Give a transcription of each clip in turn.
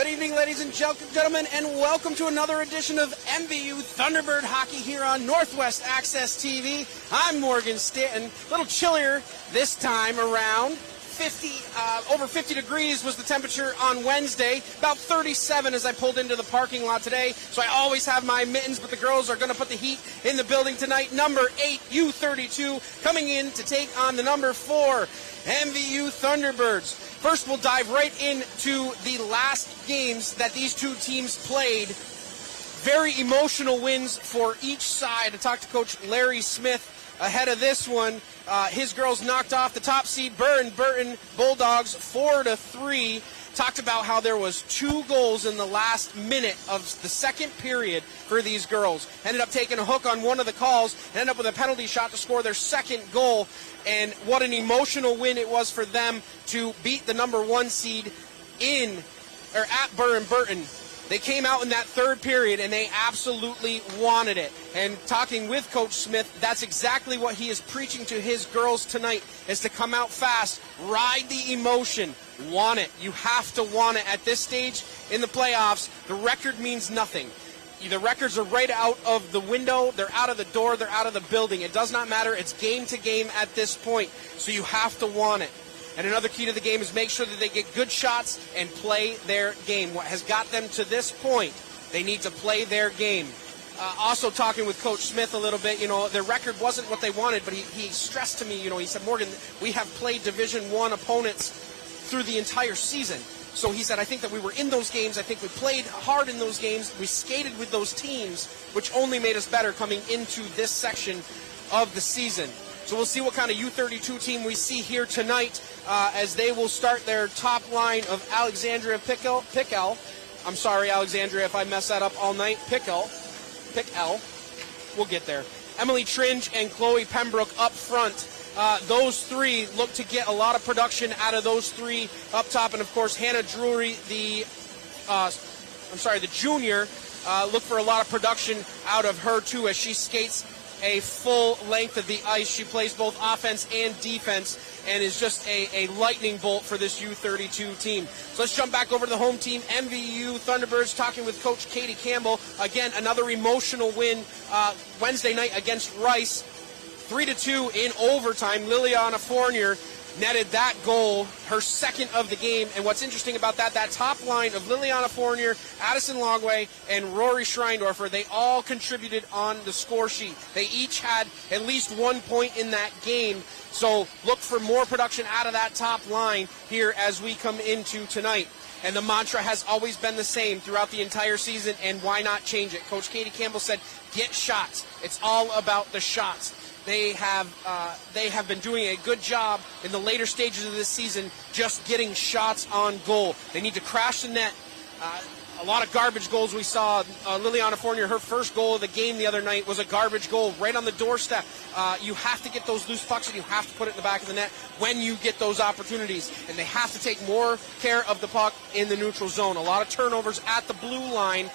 Good evening, ladies and gentlemen, and welcome to another edition of MVU Thunderbird Hockey here on Northwest Access TV. I'm Morgan Stanton. A little chillier this time around. Over 50 degrees was the temperature on Wednesday, about 37 as I pulled into the parking lot today. So I always have my mittens, but the girls are going to put the heat in the building tonight. Number 8, U-32, coming in to take on the number 4, MVU Thunderbirds. First, we'll dive right into the last games that these two teams played. Very emotional wins for each side. I talked to Coach Larry Smith ahead of this one. His girls knocked off the top seed Burton Bulldogs 4-3. Talked about how there was 2 goals in the last minute of the second period for these girls. Ended up taking a hook on one of the calls and ended up with a penalty shot to score their second goal. And what an emotional win it was for them to beat the number 1 seed at Burton. They came out in that third period, and they absolutely wanted it. And talking with Coach Smith, that's exactly what he is preaching to his girls tonight, is to come out fast, ride the emotion, want it. You have to want it at this stage in the playoffs. The record means nothing. The records are right out of the window. They're out of the door. They're out of the building. It does not matter. It's game to game at this point, so you have to want it. And another key to the game is make sure that they get good shots and play their game. What has got them to this point, they need to play their game. Also talking with Coach Smith a little bit, their record wasn't what they wanted, but he stressed to me, he said, Morgan, we have played Division I opponents through the entire season. So he said, I think that we were in those games. I think we played hard in those games. We skated with those teams, which only made us better coming into this section of the season. So we'll see what kind of U-32 team we see here tonight as they will start their top line of Alexandria Pickell. I'm sorry, Alexandria, if I mess that up all night. Pickell. We'll get there. Emily Tringe and Chloe Pembroke up front. Those three look to get a lot of production out of those three up top. And, of course, Hannah Drury, the junior, look for a lot of production out of her, too, as she skates a full length of the ice. She plays both offense and defense and is just a lightning bolt for this U-32 team. So let's jump back over to the home team, MVU Thunderbirds, talking with Coach Katie Campbell. Again, another emotional win Wednesday night against Rice, 3-2 in overtime. Liliana Fournier netted that goal, her second of the game. And what's interesting about that top line of Liliana Fournier, Addison Longway, and Rory Schreindorfer, they all contributed on the score sheet. They each had at least 1 point in that game. So look for more production out of that top line here as we come into tonight. And the mantra has always been the same throughout the entire season, and why not change it? Coach Katie Campbell said, get shots. It's all about the shots. They have been doing a good job in the later stages of this season just getting shots on goal. They need to crash the net. A lot of garbage goals we saw. Liliana Fournier, her first goal of the game the other night was a garbage goal right on the doorstep. You have to get those loose pucks and you have to put it in the back of the net when you get those opportunities. And they have to take more care of the puck in the neutral zone. A lot of turnovers at the blue line,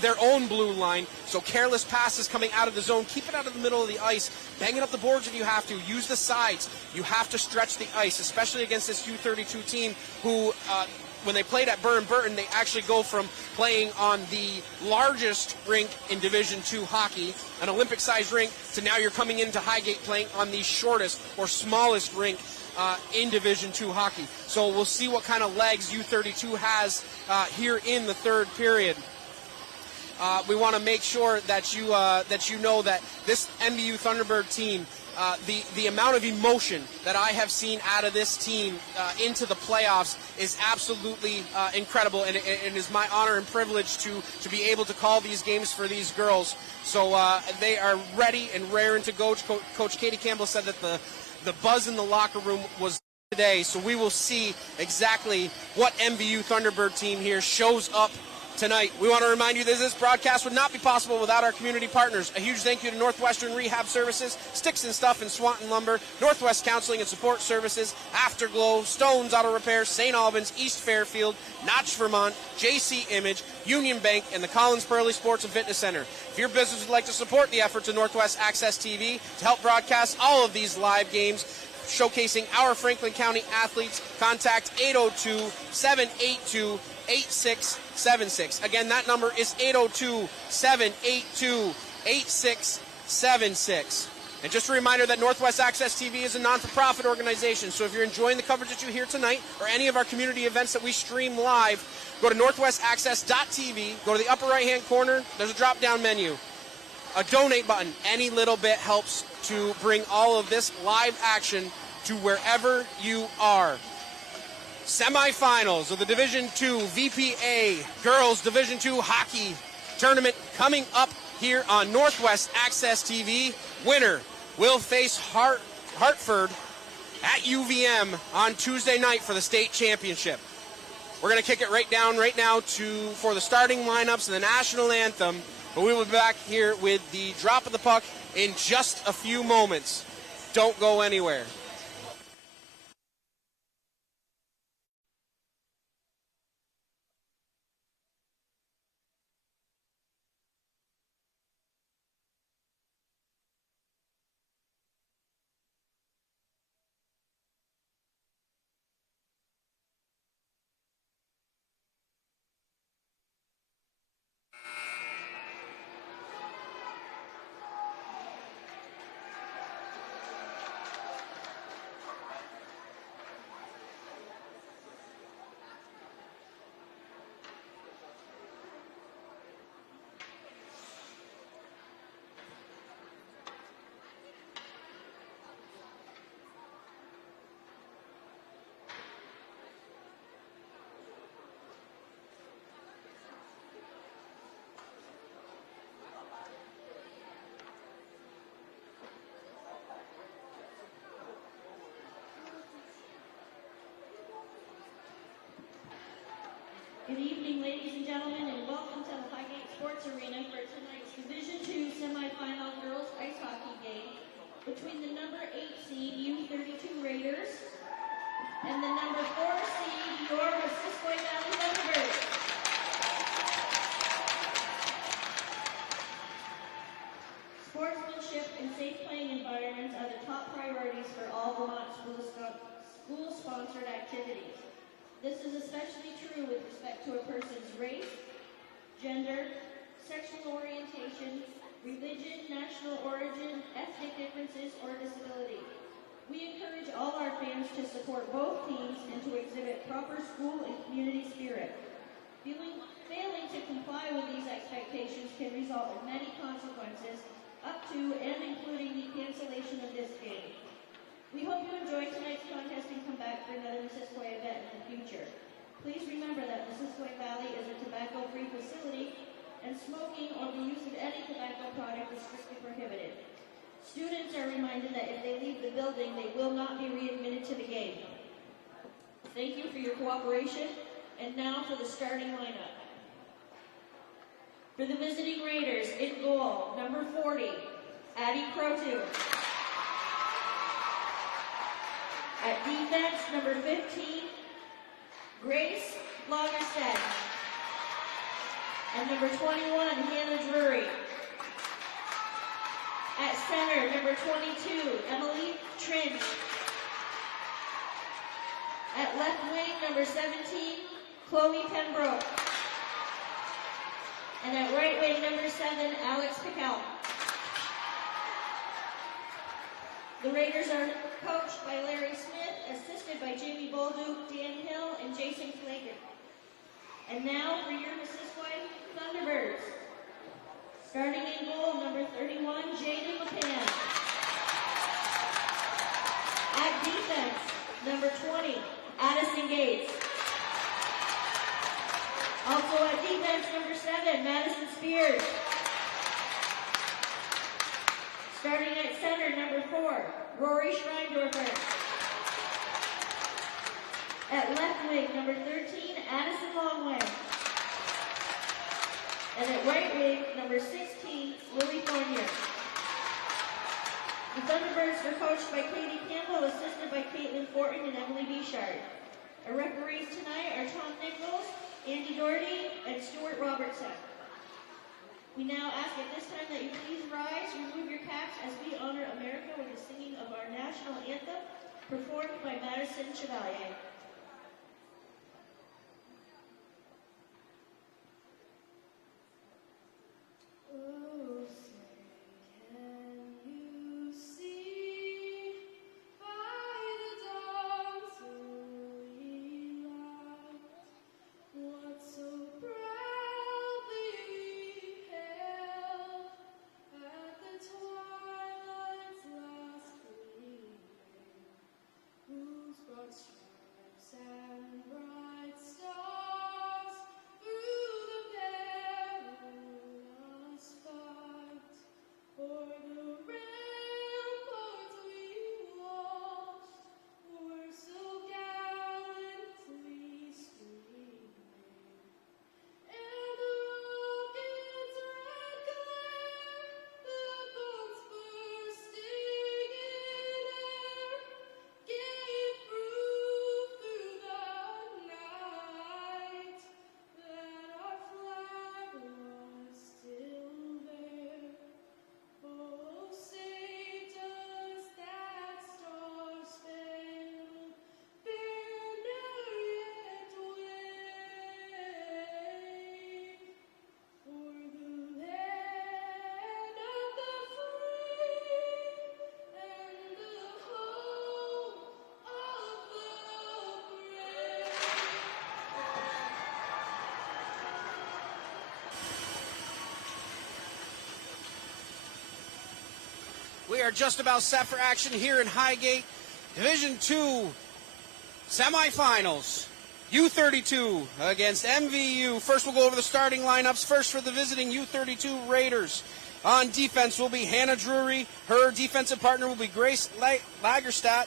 their own blue line. So careless passes coming out of the zone. Keep it out of the middle of the ice. Bang it up the boards if you have to. Use the sides. You have to stretch the ice, especially against this U-32 team who when they played at Burton, they actually go from playing on the largest rink in Division II hockey, an Olympic-sized rink, to now you're coming into Highgate playing on the shortest or smallest rink in Division II hockey. So we'll see what kind of legs U-32 has here in the third period. We want to make sure that you know that this MVU Thunderbird team, the amount of emotion that I have seen out of this team into the playoffs is absolutely incredible, and it is my honor and privilege to be able to call these games for these girls. So they are ready and raring to go. Coach Katie Campbell said that the buzz in the locker room was today, so we will see exactly what MVU Thunderbird team here shows up tonight. We want to remind you that this broadcast would not be possible without our community partners. A huge thank you to Northwestern Rehab Services, Sticks and Stuff and Swanton Lumber, Northwest Counseling and Support Services, Afterglow, Stones Auto Repair, St. Albans, East Fairfield, Notch, Vermont, JC Image, Union Bank, and the Collins Pearly Sports and Fitness Center. If your business would like to support the efforts of Northwest Access TV to help broadcast all of these live games showcasing our Franklin County athletes, contact 802-782 802-782-8676. Again, that number is 802-782-8676. And just a reminder that Northwest Access TV is a non-for-profit organization, so if you're enjoying the coverage that you hear tonight or any of our community events that we stream live, go to northwestaccess.tv, go to the upper right-hand corner, there's a drop-down menu, a donate button. Any little bit helps to bring all of this live action to wherever you are. Semifinals of the Division II VPA Girls Division II Hockey Tournament coming up here on Northwest Access TV. Winner will face Hartford at UVM on Tuesday night for the state championship. We're going to kick it right now for the starting lineups and the national anthem, but we will be back here with the drop of the puck in just a few moments. Don't go anywhere. Good evening, ladies and gentlemen, and welcome to the Highgate Sports Arena for tonight's Division II semifinal girls ice hockey game between the number 8 seed U-32 Raiders and the number 4 seed your Missisquoi Valley Thunderbirds. Sportsmanship and safe playing environments are the top priorities for all Vermont school-sponsored activities. This is especially true with respect to a person's race, gender, sexual orientation, religion, national origin, ethnic differences, or disability. We encourage all our fans to support both teams and to exhibit proper school and community spirit. Failing to comply with these expectations can result in many consequences, up to and including the cancellation of this game. We hope you enjoy tonight's contest and come back for another Missisquoi event in the future. Please remember that Missisquoi Valley is a tobacco-free facility, and smoking or the use of any tobacco product is strictly prohibited. Students are reminded that if they leave the building, they will not be readmitted to the game. Thank you for your cooperation, and now for the starting lineup. For the visiting Raiders, in goal, number 40, Addie Crotu. At defense, number 15, Grace Lagerstedt. And number 21, Hannah Drury. At center, number 22, Emily Trinch. At left wing, number 17, Chloe Pembroke. And at right wing, number 7, Alex Pickel. The Raiders are coached by Larry Smith, assisted by Jamie Bolduc, Dan Hill, and Jason Flager. And now for your Missisquoi Thunderbirds. Starting in goal, number 31, Jaden LePan. At defense, number 20, Addison Gates. Also at defense, number 7, Madison Spears. Starting at center, number 4, Rory Schreindorfer. At left wing, number 13, Addison Longway. And at right wing, number 16, Lily Fournier. The Thunderbirds are coached by Katie Campbell, assisted by Caitlin Fortin and Emily Bouchard. Our referees tonight are Tom Nichols, Andy Doherty, and Stuart Robertson. We now ask at this time that you please rise, remove your caps as we honor America with the singing of our national anthem, performed by Madison Chevalier. We are just about set for action here in Highgate. Division II semifinals. U-32 against MVU. First we'll go over the starting lineups. First for the visiting U-32 Raiders. On defense will be Hannah Drury. Her defensive partner will be Grace Lagerstadt.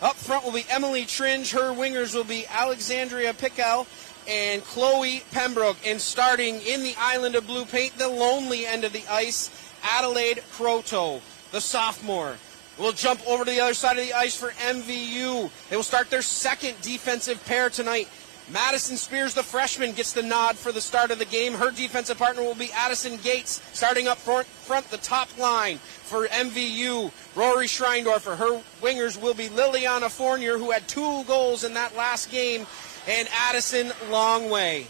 Up front will be Emily Tringe. Her wingers will be Alexandria Pickel and Chloe Pembroke. And starting in the island of blue paint, the lonely end of the ice, Adelaide Croto, the sophomore. We'll jump over to the other side of the ice for MVU. They will start their second defensive pair tonight. Madison Spears, the freshman, gets the nod for the start of the game. Her defensive partner will be Addison Gates, starting up front the top line for MVU. Rory Schreindorfer. Her wingers will be Liliana Fournier, who had 2 goals in that last game, and Addison Longway.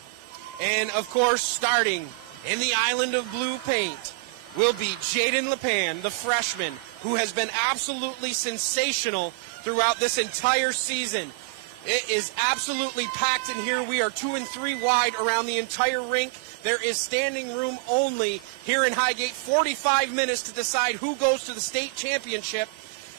And, of course, starting in the island of blue paint will be Jaden Lepan, the freshman, who has been absolutely sensational throughout this entire season. It is absolutely packed in here. We are 2 and 3 wide around the entire rink. There is standing room only here in Highgate. 45 minutes to decide who goes to the state championship.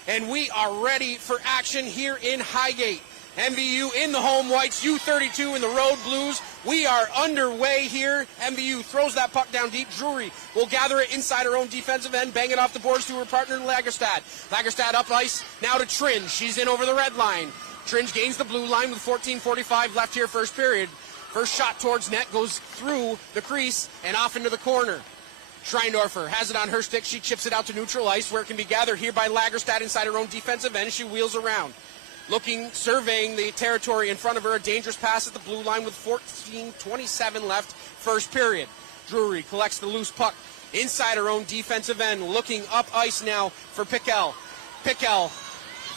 And we are ready for action here in Highgate. MVU in the home whites, U-32 in the road blues. We are underway here. MVU throws that puck down deep. Drury will gather it inside her own defensive end, bang it off the boards to her partner Lagerstadt. Lagerstadt up ice, now to Tringe. She's in over the red line. Tringe gains the blue line with 14:45 left here first period. First shot towards net goes through the crease and off into the corner. Schreindorfer has it on her stick. She chips it out to neutral ice where it can be gathered here by Lagerstadt inside her own defensive end. She wheels around. Surveying the territory in front of her. A dangerous pass at the blue line with 14:27 left first period. Drury collects the loose puck inside her own defensive end. Looking up ice now for Pickel. Pickel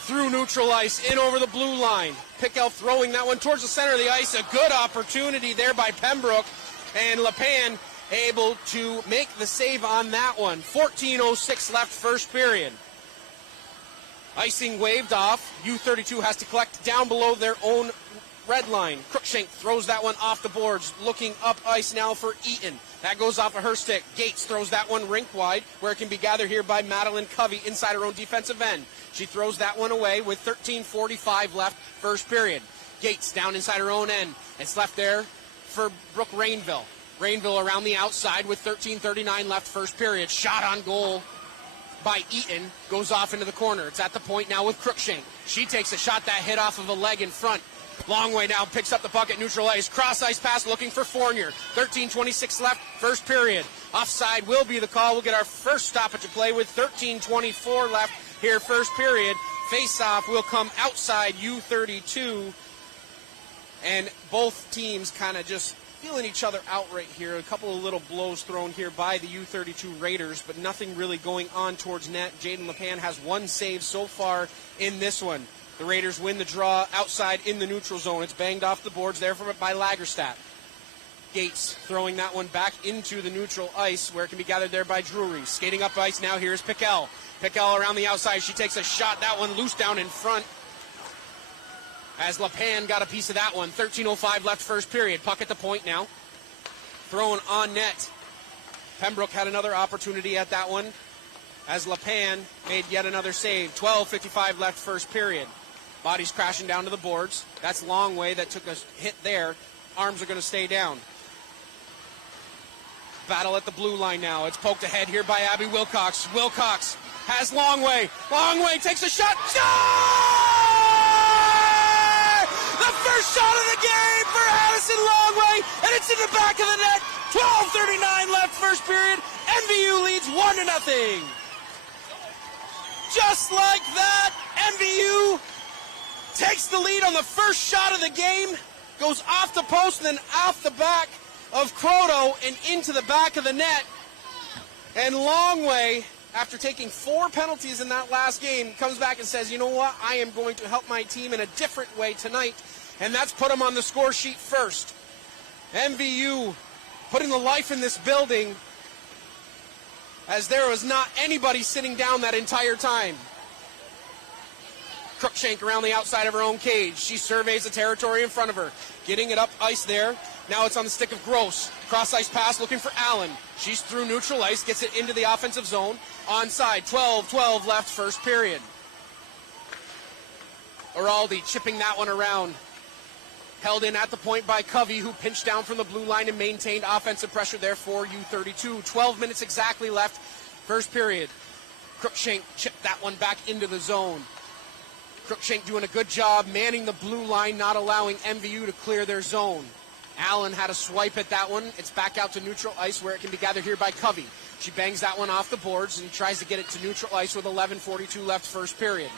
through neutral ice, in over the blue line. Pickel throwing that one towards the center of the ice. A good opportunity there by Pembroke. And Lepan able to make the save on that one. 14:06 left first period. Icing waved off. U-32 has to collect down below their own red line. Cruikshank throws that one off the boards. Looking up ice now for Eaton. That goes off of her stick. Gates throws that one rink wide where it can be gathered here by Madeline Covey inside her own defensive end. She throws that one away with 13:45 left first period. Gates down inside her own end. It's left there for Brooke Rainville. Rainville around the outside with 13:39 left first period. Shot on goal by Eaton goes off into the corner. It's at the point now with Cruikshank. She takes a shot that hit off of a leg in front. Longway now picks up the puck at neutral ice. Cross ice pass looking for Fournier. 13:26 left first period. Offside will be the call. We'll get our first stoppage of play with 13:24 left here first period. Face-off will come outside U-32. And both teams kind of just feeling each other out right here. A couple of little blows thrown here by the U-32 Raiders, but nothing really going on towards net. Jaden Lepan has 1 save so far in this one. The Raiders win the draw outside in the neutral zone. It's banged off the boards there by Lagerstadt. Gates throwing that one back into the neutral ice where it can be gathered there by Drury. Skating up ice now, here's Pickel. Pickel around the outside. She takes a shot. That one loose down in front. As Lepan got a piece of that one. 13:05 left first period. Puck at the point now. Thrown on net. Pembroke had another opportunity at that one as Lepan made yet another save. 12:55 left first period. Bodies crashing down to the boards. That's Longway that took a hit there. Arms are going to stay down. Battle at the blue line now. It's poked ahead here by Abby Wilcox. Wilcox has Longway. Longway takes a shot. The first shot of the game for Addison Longway, and it's in the back of the net. 12:39 left first period. MVU leads 1-0. Just like that, MVU takes the lead on the first shot of the game, goes off the post and then off the back of Croto and into the back of the net. And Longway, after taking 4 penalties in that last game, comes back and says, you know what, I am going to help my team in a different way tonight, and that's put them on the score sheet first. MVU putting the life in this building as there was not anybody sitting down that entire time. Cruikshank around the outside of her own cage. She surveys the territory in front of her, getting it up ice there. Now it's on the stick of Gross. Cross ice pass looking for Allen. She's through neutral ice, gets it into the offensive zone. onside. 12-12 left first period. Araldi chipping that one around. Held in at the point by Covey, who pinched down from the blue line and maintained offensive pressure there for U-32. 12 minutes exactly left first period. Cruikshank chipped that one back into the zone. Cruikshank doing a good job manning the blue line, not allowing MVU to clear their zone. Allen had a swipe at that one. It's back out to neutral ice where it can be gathered here by Covey. She bangs that one off the boards and tries to get it to neutral ice with 11:42 left first period.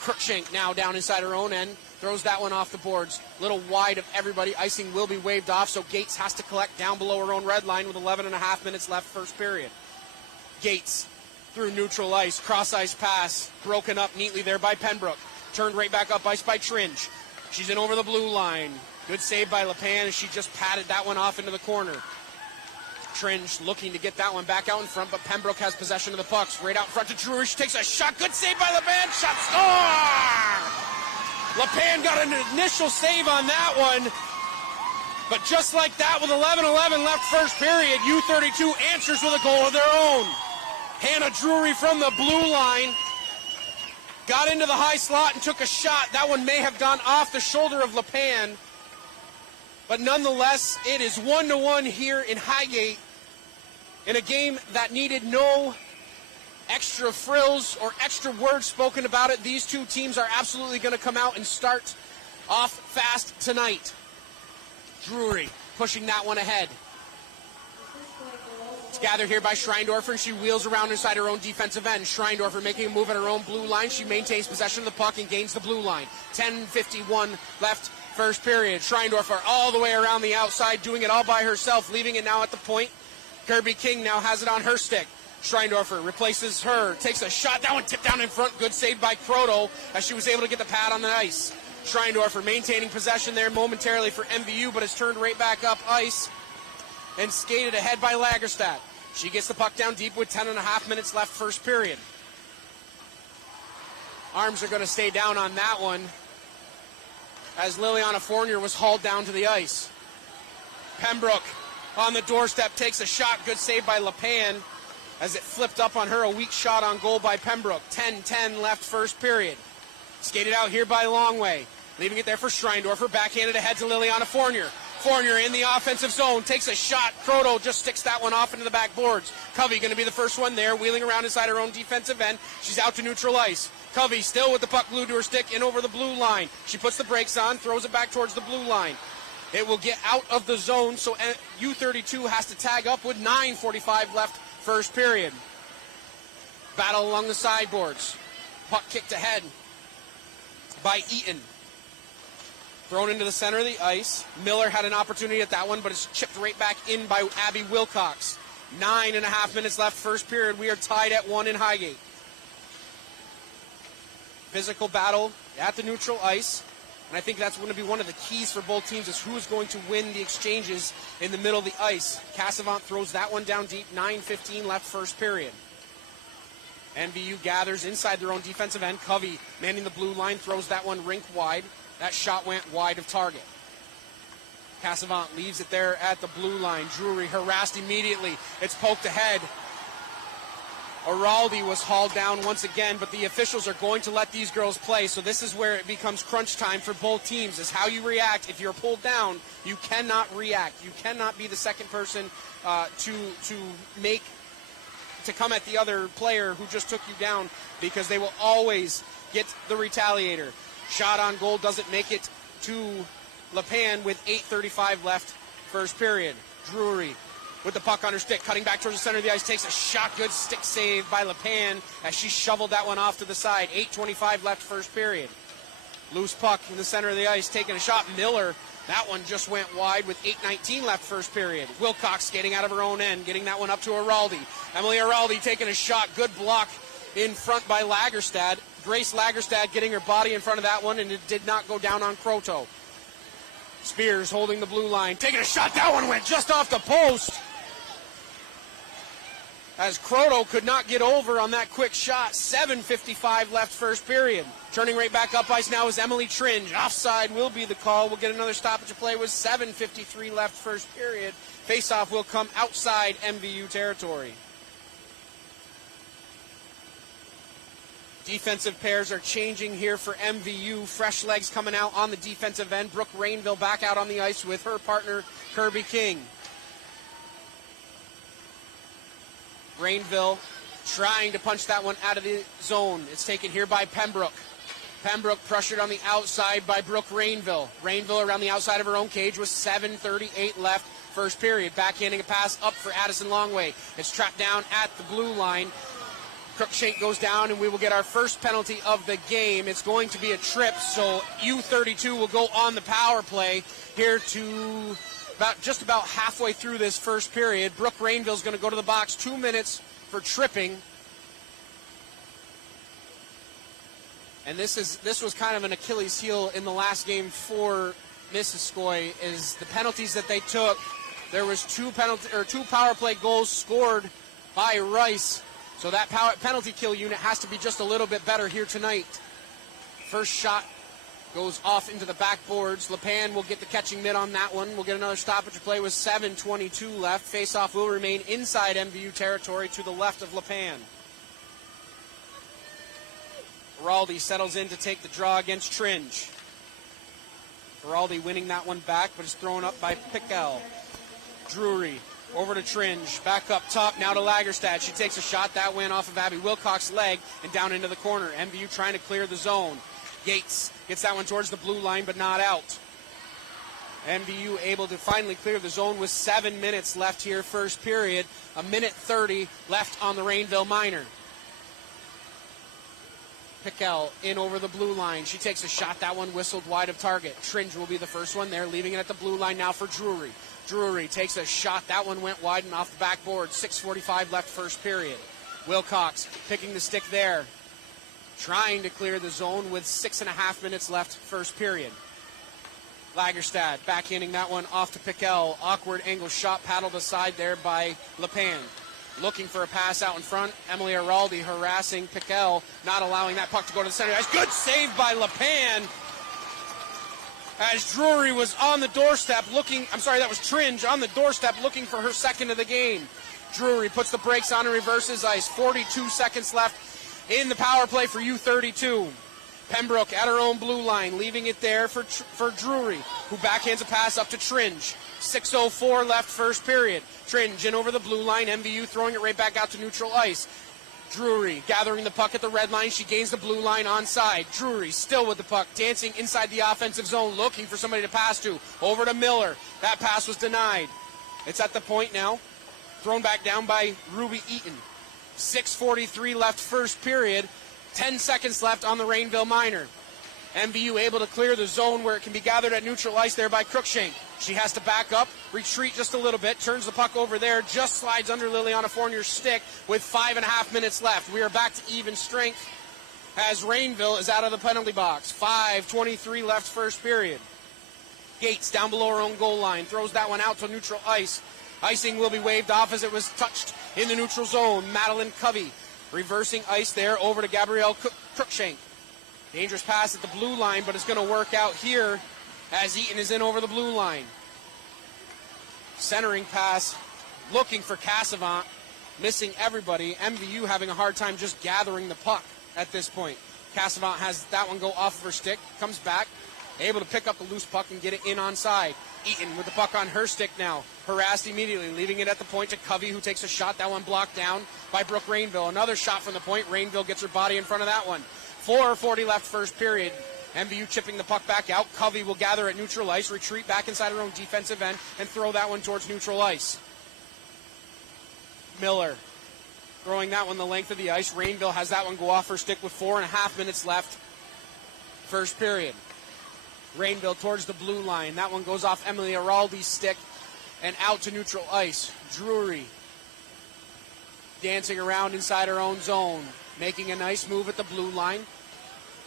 Cruikshank now down inside her own end. Throws that one off the boards. A little wide of everybody. Icing will be waved off, so Gates has to collect down below her own red line with 11.5 minutes left first period. Gates through neutral ice. Cross ice pass. Broken up neatly there by Pembroke. Turned right back up ice by Tringe. She's in over the blue line. Good save by LePan as she just patted that one off into the corner. Tringe looking to get that one back out in front, but Pembroke has possession of the pucks. Right out in front to Drury. She takes a shot. Good save by LePan. Shot score! LePan got an initial save on that one. But just like that, with 11:11 left first period, U-32 answers with a goal of their own. Hannah Drury from the blue line got into the high slot and took a shot. That one may have gone off the shoulder of LePan. But nonetheless, it is 1-1 here in Highgate in a game that needed no extra frills or extra words spoken about it. These two teams are absolutely going to come out and start off fast tonight. Drury pushing that one ahead. It's gathered here by Schreindorfer, and she wheels around inside her own defensive end. Schreindorfer making a move at her own blue line. She maintains possession of the puck and gains the blue line. 10:51 left first period. Schreindorfer all the way around the outside, doing it all by herself, leaving it now at the point. Kirby King now has it on her stick. Schreindorfer replaces her, takes a shot. That one tipped down in front. Good save by Croto as she was able to get the pad on the ice. Schreindorfer maintaining possession there momentarily for MVU, but has turned right back up ice and skated ahead by Lagerstad. She gets the puck down deep with 10.5 minutes left first period. Arms are going to stay down on that one as Liliana Fournier was hauled down to the ice. Pembroke on the doorstep takes a shot. Good save by LePan as it flipped up on her. A weak shot on goal by Pembroke. 10:10 left first period. Skated out here by Longway. Leaving it there for Schreindorfer. Backhanded ahead to Liliana Fournier. Fournier in the offensive zone. Takes a shot. Croto just sticks that one off into the backboards. Covey going to be the first one there. Wheeling around inside her own defensive end. She's out to neutral ice. Covey still with the puck glued to her stick in over the blue line. She puts the brakes on. Throws it back towards the blue line. It will get out of the zone, so U-32 has to tag up with 9:45 left first period. Battle along the sideboards. Puck kicked ahead by Eaton. Thrown into the center of the ice. Miller had an opportunity at that one, but it's chipped right back in by Abby Wilcox. 9.5 minutes left first period. We are tied at 1 in Highgate. Physical battle at the neutral ice. And I think that's going to be one of the keys for both teams is who is going to win the exchanges in the middle of the ice. Cassavant throws that one down deep. 9:15 left first period. MVU gathers inside their own defensive end. Covey manning the blue line, throws that one rink wide. That shot went wide of target. Cassavant leaves it there at the blue line. Drury harassed immediately. It's poked ahead. Araldi was hauled down once again, but the officials are going to let these girls play, so this is where it becomes crunch time for both teams, is how you react. If you're pulled down, you cannot react. You cannot be the second person to come at the other player who just took you down, because they will always get the retaliator. Shot on goal doesn't make it to LePan with 8:35 left first period. Drury with the puck on her stick, cutting back towards the center of the ice, takes a shot. Good stick save by LePan as she shoveled that one off to the side. 8:25 left first period. Loose puck in the center of the ice, taking a shot. Miller, that one just went wide with 8:19 left first period. Wilcox skating out of her own end, getting that one up to Araldi. Emily Araldi taking a shot. Good block in front by Lagerstad. Grace Lagerstad getting her body in front of that one, and it did not go down on Croto. Spears holding the blue line, taking a shot. That one went just off the post, as Croto could not get over on that quick shot. 7:55 left first period. Turning right back up ice now is Emily Tringe. Offside will be the call. We'll get another stoppage of play with 7:53 left first period. Faceoff will come outside MVU territory. Defensive pairs are changing here for MVU. Fresh legs coming out on the defensive end. Brooke Rainville back out on the ice with her partner, Kirby King. Rainville trying to punch that one out of the zone. It's taken here by Pembroke. Pembroke pressured on the outside by Brooke Rainville. Rainville around the outside of her own cage with 7:38 left first period. Backhanding a pass up for Addison Longway. It's trapped down at the blue line. Crookshank goes down, and we will get our first penalty of the game. It's going to be a trip, so U-32 will go on the power play here to just about halfway through this first period. Brooke Rainville's going to go to the box. 2 minutes for tripping. And this was kind of an Achilles heel in the last game for Missisquoi, is the penalties that they took. There was two power play goals scored by Rice. So that penalty kill unit has to be just a little bit better here tonight. First shot goes off into the backboards. LePan will get the catching mitt on that one. We'll get another stoppage play with 7:22 left. Face-off will remain inside MVU territory to the left of LePan. Giraldi settles in to take the draw against Tringe. Giraldi winning that one back, but is thrown up by Pickell. Drury over to Tringe, back up top, now to Lagerstad. She takes a shot, that went off of Abby Wilcox's leg and down into the corner. MVU trying to clear the zone. Gates gets that one towards the blue line, but not out. MVU able to finally clear the zone with 7 minutes left here, first period. 1:30 left on the Rainville Minor. Pickell in over the blue line. She takes a shot, that one whistled wide of target. Tringe will be the first one there, leaving it at the blue line now for Drury. Drury takes a shot. That one went wide and off the backboard. 6:45 left first period. Wilcox picking the stick there. Trying to clear the zone with 6.5 minutes left first period. Lagerstad backhanding that one off to Pickell. Awkward angle shot paddled aside there by LePan. Looking for a pass out in front. Emily Araldi harassing Pickell, not allowing that puck to go to the center. That's good save by LePan. As Drury was on the doorstep that was Tringe on the doorstep looking for her second of the game. Drury puts the brakes on and reverses ice. 42 seconds left in the power play for U-32. Pembroke at her own blue line, leaving it there for Drury, who backhands a pass up to Tringe. 6:04 left first period. Tringe in over the blue line. MVU throwing it right back out to neutral ice. Drury gathering the puck at the red line. She gains the blue line onside. Drury still with the puck, dancing inside the offensive zone, looking for somebody to pass to. Over to Miller. That pass was denied. It's at the point now. Thrown back down by Ruby Eaton. 6:43 left first period. 10 seconds left on the Rainville Minor. MVU able to clear the zone where it can be gathered at neutral ice there by Crookshank. She has to back up, retreat just a little bit, turns the puck over there, just slides under Liliana Fournier's stick with 5.5 minutes left. We are back to even strength as Rainville is out of the penalty box. 5:23 left first period. Gates down below her own goal line, throws that one out to neutral ice. Icing will be waved off as it was touched in the neutral zone. Madeline Covey reversing ice there over to Gabrielle Crookshank. Dangerous pass at the blue line, but it's going to work out here as Eaton is in over the blue line. Centering pass, looking for Cassavant, missing everybody. MVU having a hard time just gathering the puck at this point. Cassavant has that one go off of her stick, comes back, able to pick up the loose puck and get it in onside. Eaton with the puck on her stick now, harassed immediately, leaving it at the point to Covey, who takes a shot. That one blocked down by Brooke Rainville. Another shot from the point. Rainville gets her body in front of that one. 4:40 left first period. MVU chipping the puck back out. Covey will gather at neutral ice, retreat back inside her own defensive end, and throw that one towards neutral ice. Miller throwing that one the length of the ice. Rainville has that one go off her stick with 4.5 minutes left first period. Rainville towards the blue line. That one goes off Emily Araldi's stick and out to neutral ice. Drury dancing around inside her own zone, making a nice move at the blue line.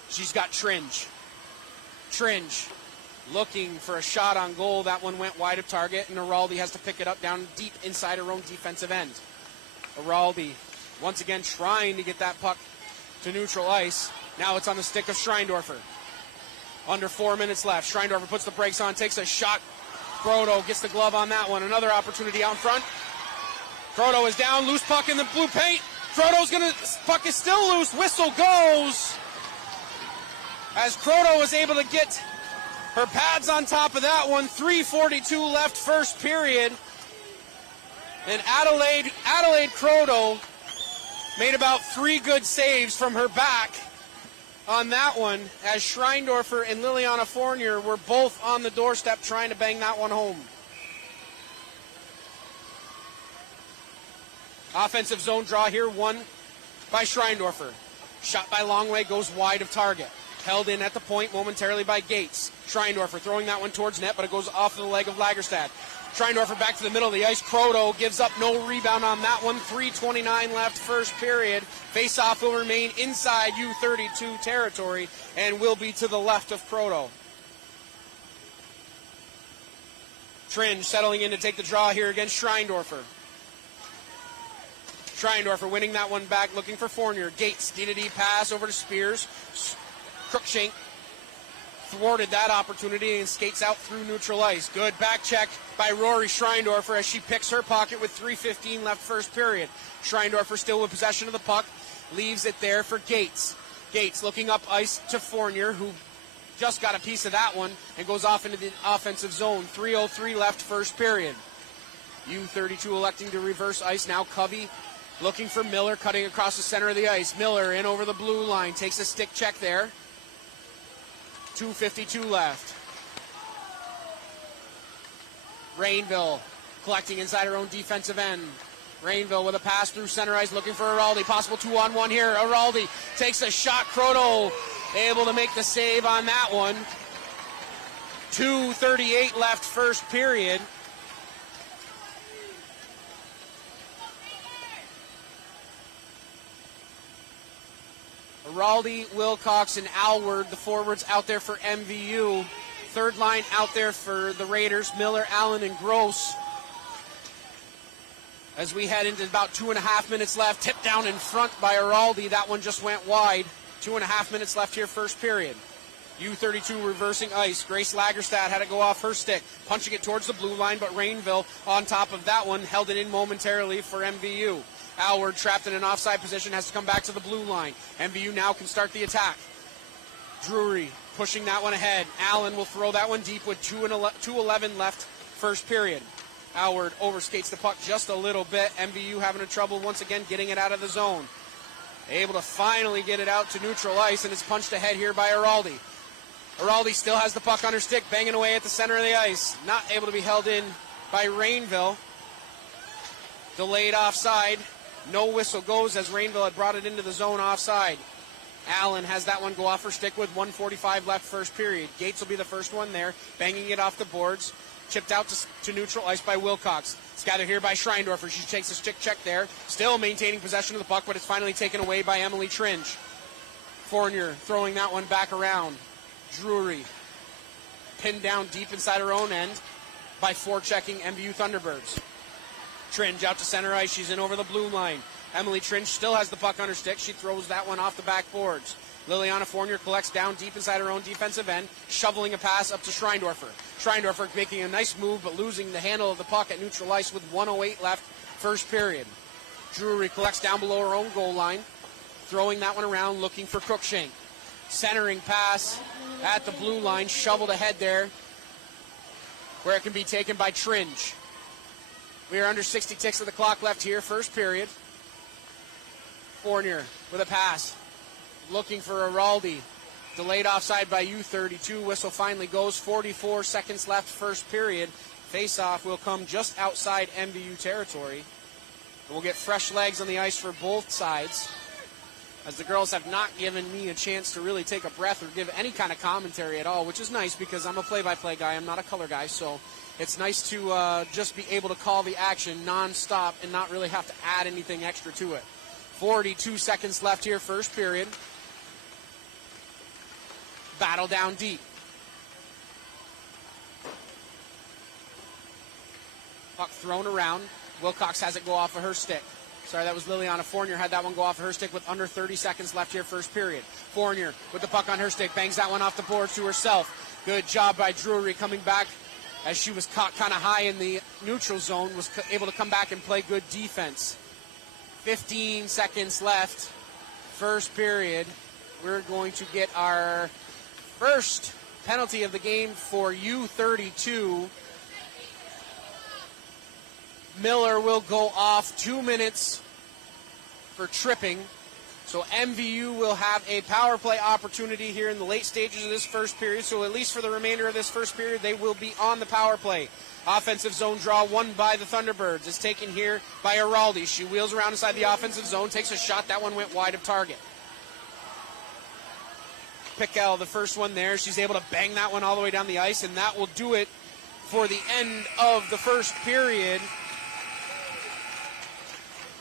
She's got Tringe. Tringe looking for a shot on goal. That one went wide of target, and Araldi has to pick it up down deep inside her own defensive end. Araldi once again trying to get that puck to neutral ice. Now it's on the stick of Schreindorfer. Under 4 minutes left. Schreindorfer puts the brakes on, takes a shot. Grotto gets the glove on that one. Another opportunity out in front. Grotto is down, loose puck in the blue paint. Croto's gonna, puck is still loose, whistle goes. As Croto was able to get her pads on top of that one. 3:42 left first period. And Adelaide Croto made about 3 good saves from her back on that one, as Schreindorfer and Liliana Fournier were both on the doorstep trying to bang that one home. Offensive zone draw here, won by Schreindorfer. Shot by Longway, goes wide of target. Held in at the point momentarily by Gates. Schreindorfer throwing that one towards net, but it goes off the leg of Lagerstad. Schreindorfer back to the middle of the ice. Croto gives up no rebound on that one. 3:29 left first period. Face-off will remain inside U-32 territory and will be to the left of Croto. Tringe settling in to take the draw here against Schreindorfer. Schreindorfer winning that one back, looking for Fournier. Gates, D-to-D pass over to Spears. Cruikshank thwarted that opportunity and skates out through neutral ice. Good back check by Rory Schreindorfer as she picks her pocket with 3:15 left first period. Schreindorfer still with possession of the puck, leaves it there for Gates. Gates looking up ice to Fournier, who just got a piece of that one and goes off into the offensive zone. 3:03 left first period. U-32 electing to reverse ice now. Covey looking for Miller, cutting across the center of the ice. Miller in over the blue line, takes a stick check there. 2:52 left. Rainville collecting inside her own defensive end. Rainville with a pass through center ice, looking for Araldi. Possible 2-on-1 here. Araldi takes a shot. Croto able to make the save on that one. 2:38 left first period. Araldi, Wilcox, and Alward, the forwards out there for MVU. Third line out there for the Raiders, Miller, Allen, and Gross. As we head into about 2.5 minutes left, tipped down in front by Araldi. That one just went wide. 2.5 minutes left here, first period. U-32 reversing ice. Grace Lagerstad had to go off her stick, punching it towards the blue line, but Rainville on top of that one held it in momentarily for MVU. Alward trapped in an offside position, has to come back to the blue line. MVU now can start the attack. Drury pushing that one ahead. Allen will throw that one deep with 2:11 left first period. Alward overskates the puck just a little bit. MVU having a trouble once again getting it out of the zone. Able to finally get it out to neutral ice, and it's punched ahead here by Araldi. Araldi still has the puck on her stick, banging away at the center of the ice. Not able to be held in by Rainville. Delayed offside. No whistle goes as Rainville had brought it into the zone offside. Allen has that one go off her stick with 1:45 left first period. Gates will be the first one there, banging it off the boards. Chipped out to neutral ice by Wilcox. It's gathered here by Schreindorfer. She takes a stick check there. Still maintaining possession of the puck, but it's finally taken away by Emily Tringe. Fournier throwing that one back around. Drury pinned down deep inside her own end by forechecking MVU Thunderbirds. Tringe out to center ice. She's in over the blue line. Emily Tringe still has the puck on her stick. She throws that one off the backboards. Liliana Fournier collects down deep inside her own defensive end, shoveling a pass up to Schreindorfer. Schreindorfer making a nice move, but losing the handle of the puck at neutral ice with 1:08 left first period. Drury collects down below her own goal line, throwing that one around, looking for Cruikshank. Centering pass at the blue line, shoveled ahead there, where it can be taken by Tringe. We are under 60 ticks of the clock left here, first period. Fournier with a pass, looking for Araldi. Delayed offside by U-32. Whistle finally goes. 44 seconds left first period. Face-off will come just outside MVU territory. And we'll get fresh legs on the ice for both sides, as the girls have not given me a chance to really take a breath or give any kind of commentary at all, which is nice because I'm a play-by-play guy. I'm not a color guy, so it's nice to just be able to call the action non-stop and not really have to add anything extra to it. 42 seconds left here, first period. Battle down deep. Puck thrown around. Wilcox has it go off of her stick. Sorry, that was Liliana Fournier, had that one go off of her stick with under 30 seconds left here, first period. Fournier with the puck on her stick, bangs that one off the boards to herself. Good job by Drury coming back as she was caught kind of high in the neutral zone, was able to come back and play good defense. 15 seconds left. First period. We're going to get our first penalty of the game for U-32. Miller will go off 2 minutes for tripping. So MVU will have a power play opportunity here in the late stages of this first period. So at least for the remainder of this first period, they will be on the power play. Offensive zone draw won by the Thunderbirds. It's taken here by Araldi. She wheels around inside the offensive zone, takes a shot. That one went wide of target. Pickel, the first one there. She's able to bang that one all the way down the ice, and that will do it for the end of the first period,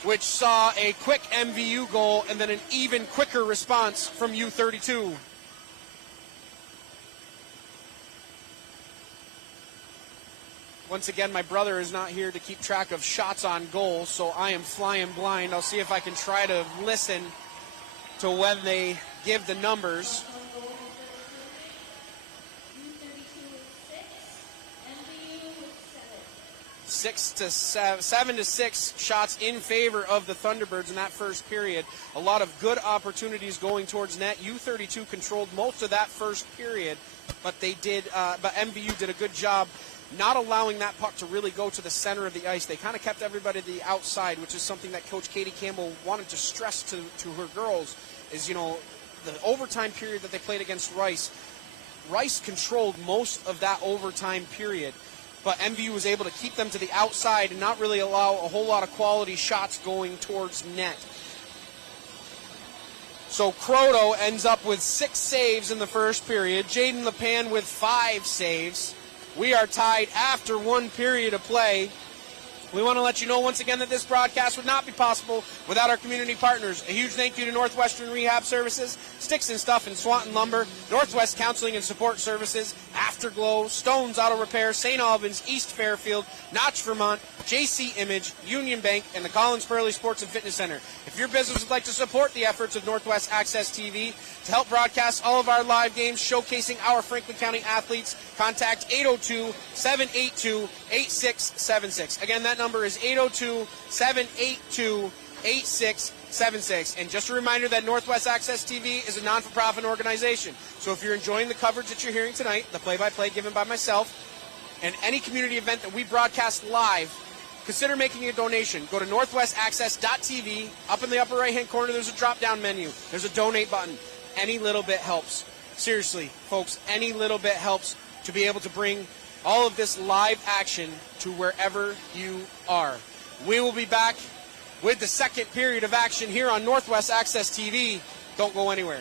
which saw a quick MVU goal and then an even quicker response from U-32. Once again, my brother is not here to keep track of shots on goal, so I am flying blind. I'll see if I can try to listen to when they give the numbers. Seven to six shots in favor of the Thunderbirds in that first period. A lot of good opportunities going towards net. U-32 controlled most of that first period, but MVU did a good job not allowing that puck to really go to the center of the ice. They kind of kept everybody to the outside, which is something that Coach Katie Campbell wanted to stress to her girls, is, the overtime period that they played against Rice. Rice controlled most of that overtime period, but MVU was able to keep them to the outside and not really allow a whole lot of quality shots going towards net. So Croto ends up with 6 saves in the first period. Jaden LePan with 5 saves. We are tied after 1 period of play. We want to let you know once again that this broadcast would not be possible without our community partners. A huge thank you to Northwestern Rehab Services, Sticks and Stuff and Swanton Lumber, Northwest Counseling and Support Services, Afterglow, Stones Auto Repair, St. Albans, East Fairfield, Notch, Vermont, JC Image, Union Bank, and the Collins Pearly Sports and Fitness Center. If your business would like to support the efforts of Northwest Access TV to help broadcast all of our live games showcasing our Franklin County athletes, contact 802-782-8676. Again, that number is 802-782-8676. And just a reminder that Northwest Access TV is a non-for-profit organization. So if you're enjoying the coverage that you're hearing tonight, the play-by-play given by myself, and any community event that we broadcast live, consider making a donation. Go to northwestaccess.tv. Up in the upper right-hand corner, there's a drop-down menu. There's a donate button. Any little bit helps. Seriously, folks, any little bit helps to be able to bring all of this live action to wherever you are. We will be back with the second period of action here on Northwest Access TV. Don't go anywhere.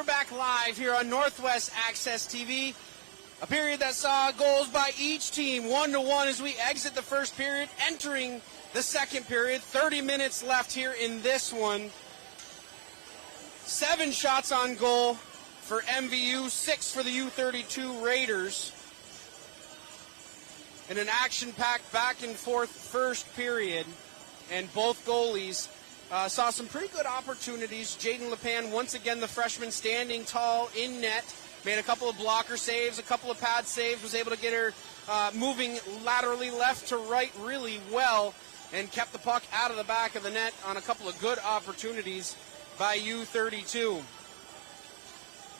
We're back live here on Northwest Access TV. A period that saw goals by each team, 1-1 as we exit the first period, entering the second period. 30 minutes left here in this one. 7 shots on goal for MVU, 6 for the U-32 Raiders. In an action-packed back-and-forth first period, and both goalies saw some pretty good opportunities. Jaden Lepan, once again the freshman, standing tall in net, made a couple of blocker saves, a couple of pad saves, was able to get her moving laterally left to right really well, and kept the puck out of the back of the net on a couple of good opportunities by U-32.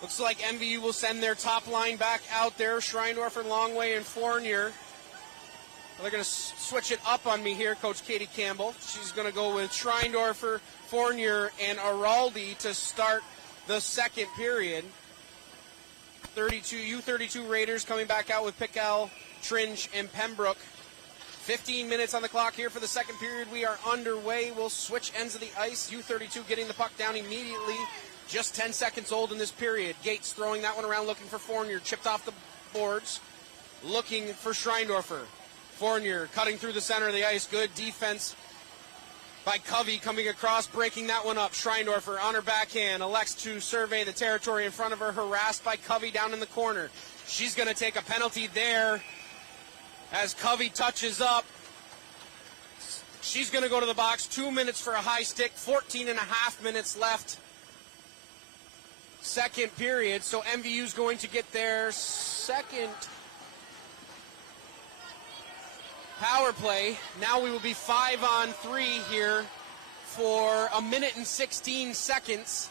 Looks like MVU will send their top line back out there. Schreindorfer, Longway, and Fournier. They're going to switch it up on me here, Coach Katie Campbell. She's going to go with Schreindorfer, Fournier, and Araldi to start the second period. U-32 Raiders coming back out with Pickell, Tringe, and Pembroke. 15 minutes on the clock here for the second period. We are underway. We'll switch ends of the ice. U-32 getting the puck down immediately. Just 10 seconds old in this period. Gates throwing that one around, looking for Fournier. Chipped off the boards, looking for Schreindorfer. Fournier cutting through the center of the ice. Good defense by Covey coming across, breaking that one up. Schreindorfer on her backhand elects to survey the territory in front of her, harassed by Covey down in the corner. She's going to take a penalty there as Covey touches up. She's going to go to the box. 2 minutes for a high stick, 14 and a half minutes left. Second period, so MVU's going to get their second power play. Now we will be 5-on-3 here for 1 minute and 16 seconds,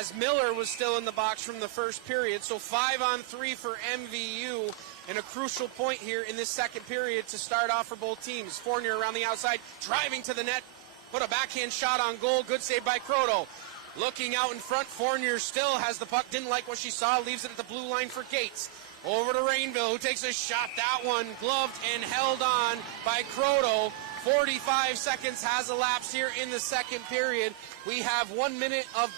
as Miller was still in the box from the first period. So 5-on-3 for MVU, and a crucial point here in this second period to start off for both teams. Fournier around the outside, driving to the net, put a backhand shot on goal. Good save by Croto. Looking out in front, Fournier still has the puck, didn't like what she saw, leaves it at the blue line for Gates. Over to Rainville, who takes a shot. That one gloved and held on by Croto. 45 seconds has elapsed here in the second period. We have 1 minute of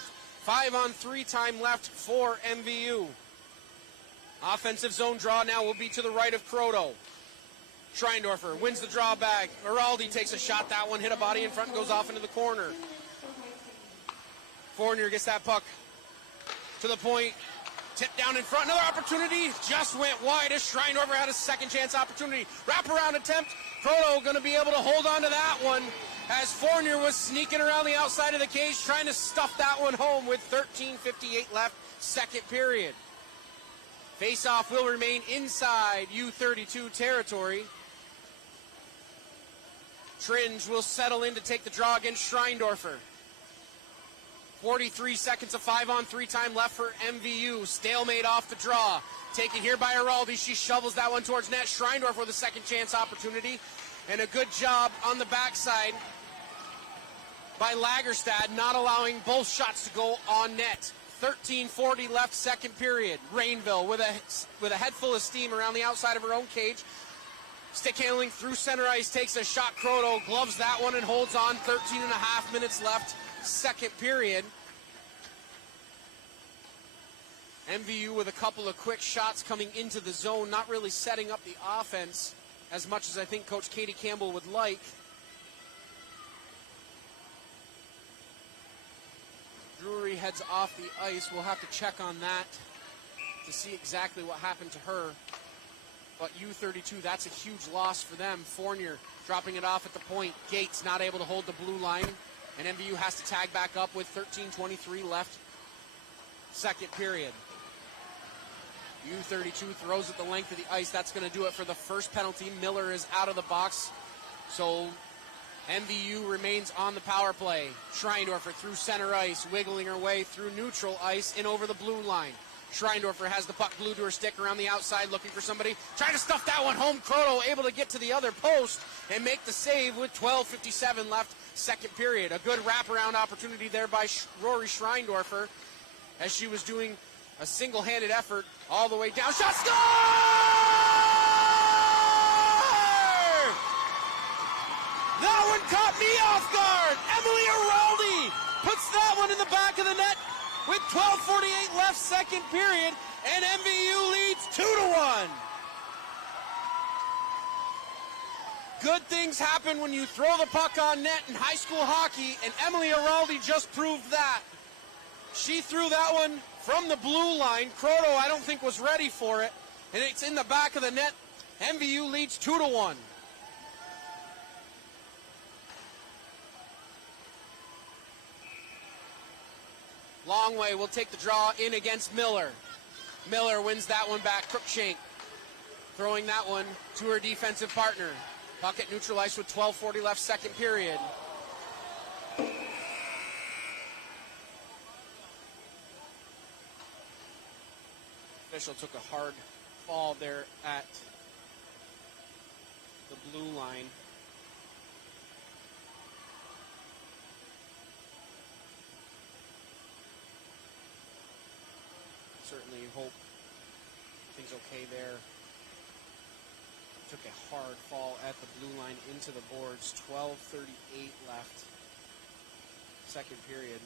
5-on-3 time left for MVU. Offensive zone draw now will be to the right of Croto. Schreindorfer wins the draw back. Araldi takes a shot. That one hit a body in front and goes off into the corner. Fournier gets that puck to the point. Tip down in front, another opportunity, just went wide as Schreindorfer had a second chance opportunity. Wraparound attempt, Croto going to be able to hold on to that one as Fournier was sneaking around the outside of the cage trying to stuff that one home with 13:58 left, second period. Face-off will remain inside U-32 territory. Tringe will settle in to take the draw against Schreindorfer. 43 seconds of 5-on-3 time left for MVU. Stalemate off the draw. Taken here by Araldi. She shovels that one towards net. Schreindorfer with a second chance opportunity. And a good job on the backside by Lagerstad, not allowing both shots to go on net. 13:40 left, second period. Rainville with a head full of steam around the outside of her own cage. Stick handling through center ice, takes a shot. Croto gloves that one and holds on. 13 and a half minutes left, second period. MVU with a couple of quick shots coming into the zone, not really setting up the offense as much as I think Coach Katie Campbell would like. Drury heads off the ice. We'll have to check on that to see exactly what happened to her. But U-32, that's a huge loss for them. Fournier dropping it off at the point. Gates not able to hold the blue line. And MVU has to tag back up with 13:23 left, second period. U-32 throws it the length of the ice. That's going to do it for the first penalty. Miller is out of the box. So MVU remains on the power play. Schreindorfer through center ice, wiggling her way through neutral ice and over the blue line. Schreindorfer has the puck glued to her stick around the outside, looking for somebody. Trying to stuff that one home. Croto able to get to the other post and make the save with 12:57 left, second period. A good wraparound opportunity there by Rory Schreindorfer as she was doing a single-handed effort all the way down. Shot, score! That one caught me off guard. Emily Araldi puts that one in the back of the net with 12:48 left second period, and MVU leads 2-1. Good things happen when you throw the puck on net in high school hockey, and Emily Araldi just proved that. She threw that one from the blue line. Croto, I don't think, was ready for it, and it's in the back of the net. MVU leads 2-1. Longway will take the draw in against Miller. Miller wins that one back. Cruikshank throwing that one to her defensive partner. Puck at neutral ice with 12:40 left second period. Official took a hard fall there at the blue line. Certainly hope things okay there. Took a hard fall at the blue line into the boards. 12:38 left. Second period.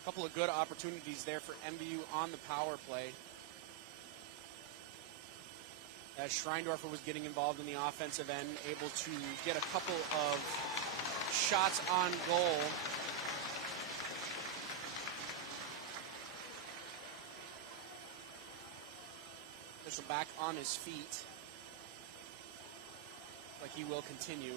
A couple of good opportunities there for MVU on the power play, as Schreindorfer was getting involved in the offensive end, able to get a couple of shots on goal. Official back on his feet, like he will continue.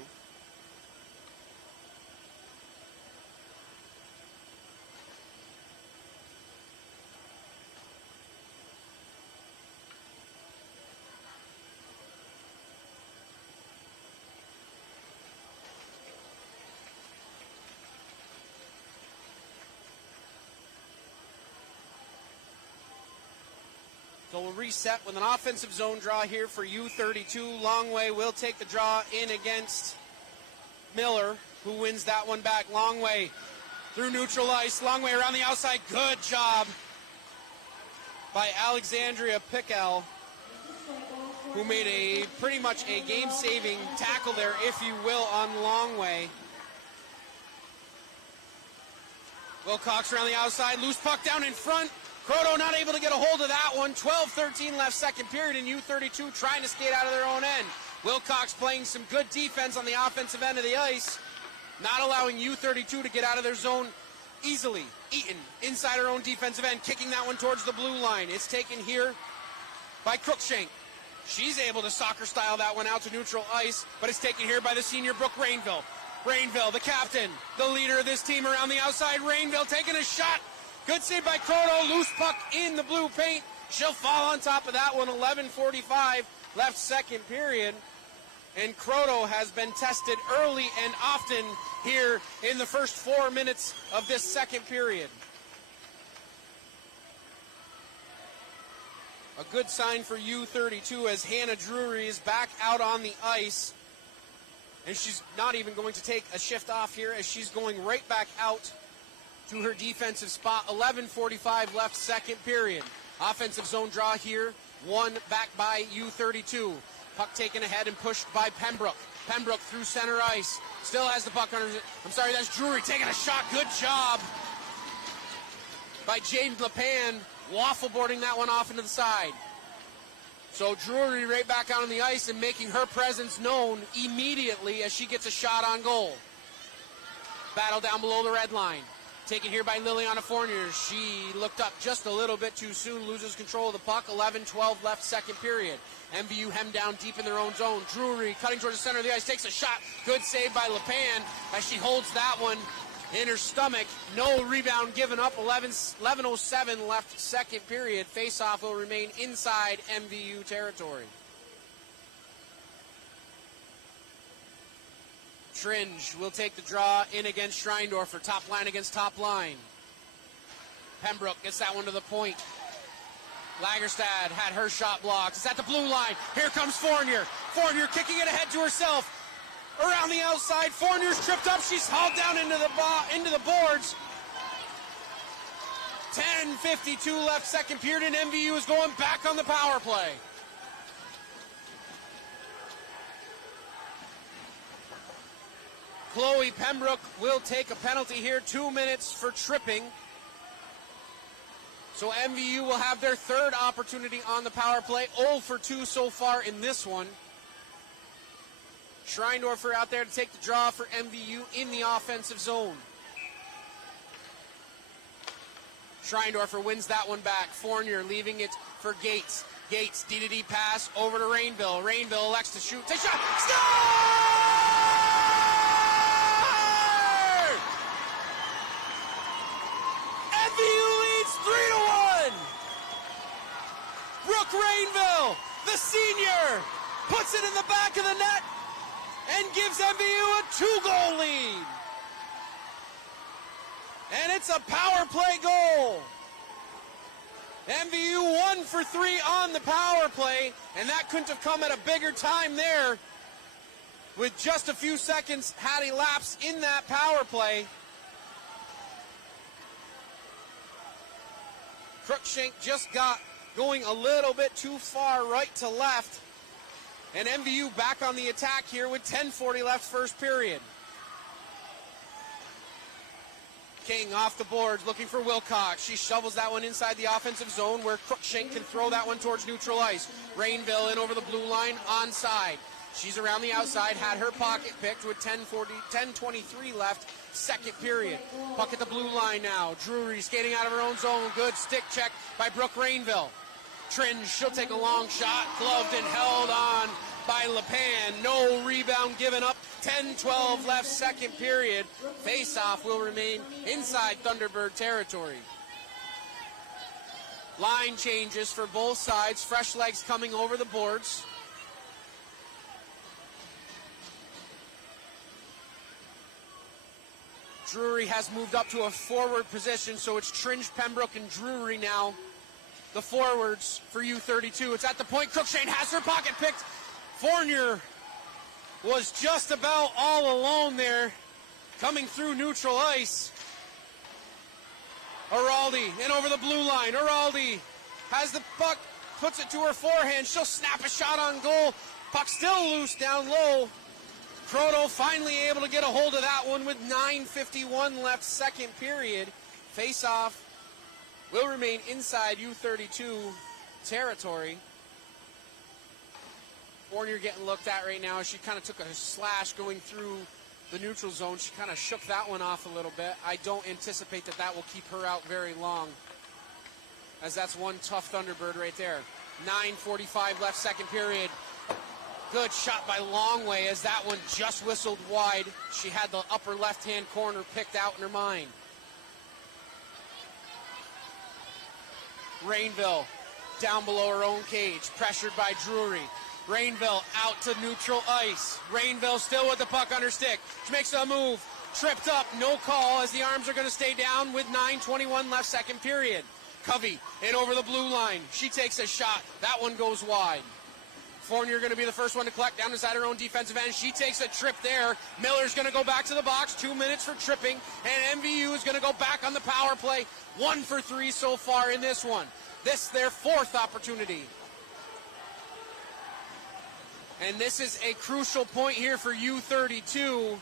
So we'll reset with an offensive zone draw here for U-32. Longway will take the draw in against Miller, who wins that one back. Longway through neutral ice. Longway around the outside. Good job by Alexandria Pickel, who made a pretty much a game-saving tackle there, if you will, on Longway. Wilcox around the outside. Loose puck down in front. Croto not able to get a hold of that one. 12:13 left second period, and U-32 trying to skate out of their own end. Wilcox playing some good defense on the offensive end of the ice, not allowing U-32 to get out of their zone easily. Eaton inside her own defensive end, kicking that one towards the blue line. It's taken here by Cruikshank. She's able to soccer style that one out to neutral ice, but it's taken here by the senior Brooke Rainville. Rainville, the captain, the leader of this team around the outside. Rainville taking a shot. Good save by Croto. Loose puck in the blue paint. She'll fall on top of that one. 11:45 left second period. And Croto has been tested early and often here in the first 4 minutes of this second period. A good sign for U-32 as Hannah Drury is back out on the ice. And she's not even going to take a shift off here, as she's going right back out to her defensive spot. 11:45 left second period. Offensive zone draw here, won back by U-32. Puck taken ahead and pushed by Pembroke. Pembroke through center ice. Still has the puck under. I'm sorry, that's Drury taking a shot. Good job by James LePan, waffle boarding that one off into the side. So Drury right back out on the ice and making her presence known immediately as she gets a shot on goal. Battle down below the red line. Taken here by Liliana Fournier. She looked up just a little bit too soon, loses control of the puck. 11:12 left second period. MVU hemmed down deep in their own zone. Drury cutting towards the center of the ice, takes a shot. Good save by LePan as she holds that one in her stomach. No rebound given up. 11:07 left second period. Face-off will remain inside MVU territory. Tringe will take the draw in against Schreindorfer. Top line against top line. Pembroke gets that one to the point. Lagerstad had her shot blocked. It's at the blue line. Here comes Fournier. Fournier kicking it ahead to herself. Around the outside. Fournier's tripped up. She's hauled down into the boards. 10:52 left second period, and MVU is going back on the power play. Chloe Pembroke will take a penalty here, 2 minutes for tripping. So MVU will have their third opportunity on the power play, 0 for 2 so far in this one. Schreindorfer out there to take the draw for MVU in the offensive zone. Schreindorfer wins that one back. Fournier leaving it for Gates. Gates, D-to-D pass over to Rainville. Rainville elects to shoot. Take shot. Score! MVU leads 3-1. Brooke Rainville, the senior, puts it in the back of the net and gives MVU a 2-goal lead. And it's a power play goal. MVU 1 for 3 on the power play, and that couldn't have come at a bigger time there. With just a few seconds had elapsed in that power play. Cruikshank just got going a little bit too far right to left. And MVU back on the attack here with 10:40 left first period. King off the boards looking for Wilcox. She shovels that one inside the offensive zone where Cruikshank can throw that one towards neutral ice. Rainville in over the blue line, onside. She's around the outside, had her pocket picked with 10:23 left, second period. Puck at the blue line now. Drury skating out of her own zone. Good stick check by Brooke Rainville. Tringe, she'll take a long shot, gloved and held on by LePan. No rebound given up. 10-12 left second period. Face-off will remain inside Thunderbird territory. Line changes for both sides. Fresh legs coming over the boards. Drury has moved up to a forward position, so it's Tringe, Pembroke, and Drury now. The forwards for U-32. It's at the point. Cruikshank has her pocket picked. Fournier was just about all alone there, coming through neutral ice. Araldi in over the blue line. Araldi has the puck, puts it to her forehand. She'll snap a shot on goal. Puck still loose down low. Croto finally able to get a hold of that one with 9:51 left second period. Face-off will remain inside U-32 territory. Fournier getting looked at right now. She kind of took a slash going through the neutral zone. She kind of shook that one off a little bit. I don't anticipate that that will keep her out very long, as that's one tough Thunderbird right there. 9:45 left second period. Good shot by Longway as that one just whistled wide. She had the upper left-hand corner picked out in her mind. Rainville down below her own cage, pressured by Drury. Rainville out to neutral ice. Rainville still with the puck on her stick. She makes a move, tripped up, no call as the arms are going to stay down with 9:21 left second period. Covey in over the blue line. She takes a shot. That one goes wide. Fournier going to be the first one to collect down inside her own defensive end. She takes a trip there. Miller's going to go back to the box. 2 minutes for tripping. And MVU is going to go back on the power play. 1 for 3 so far in this one. This their fourth opportunity. And this is a crucial point here for U-32,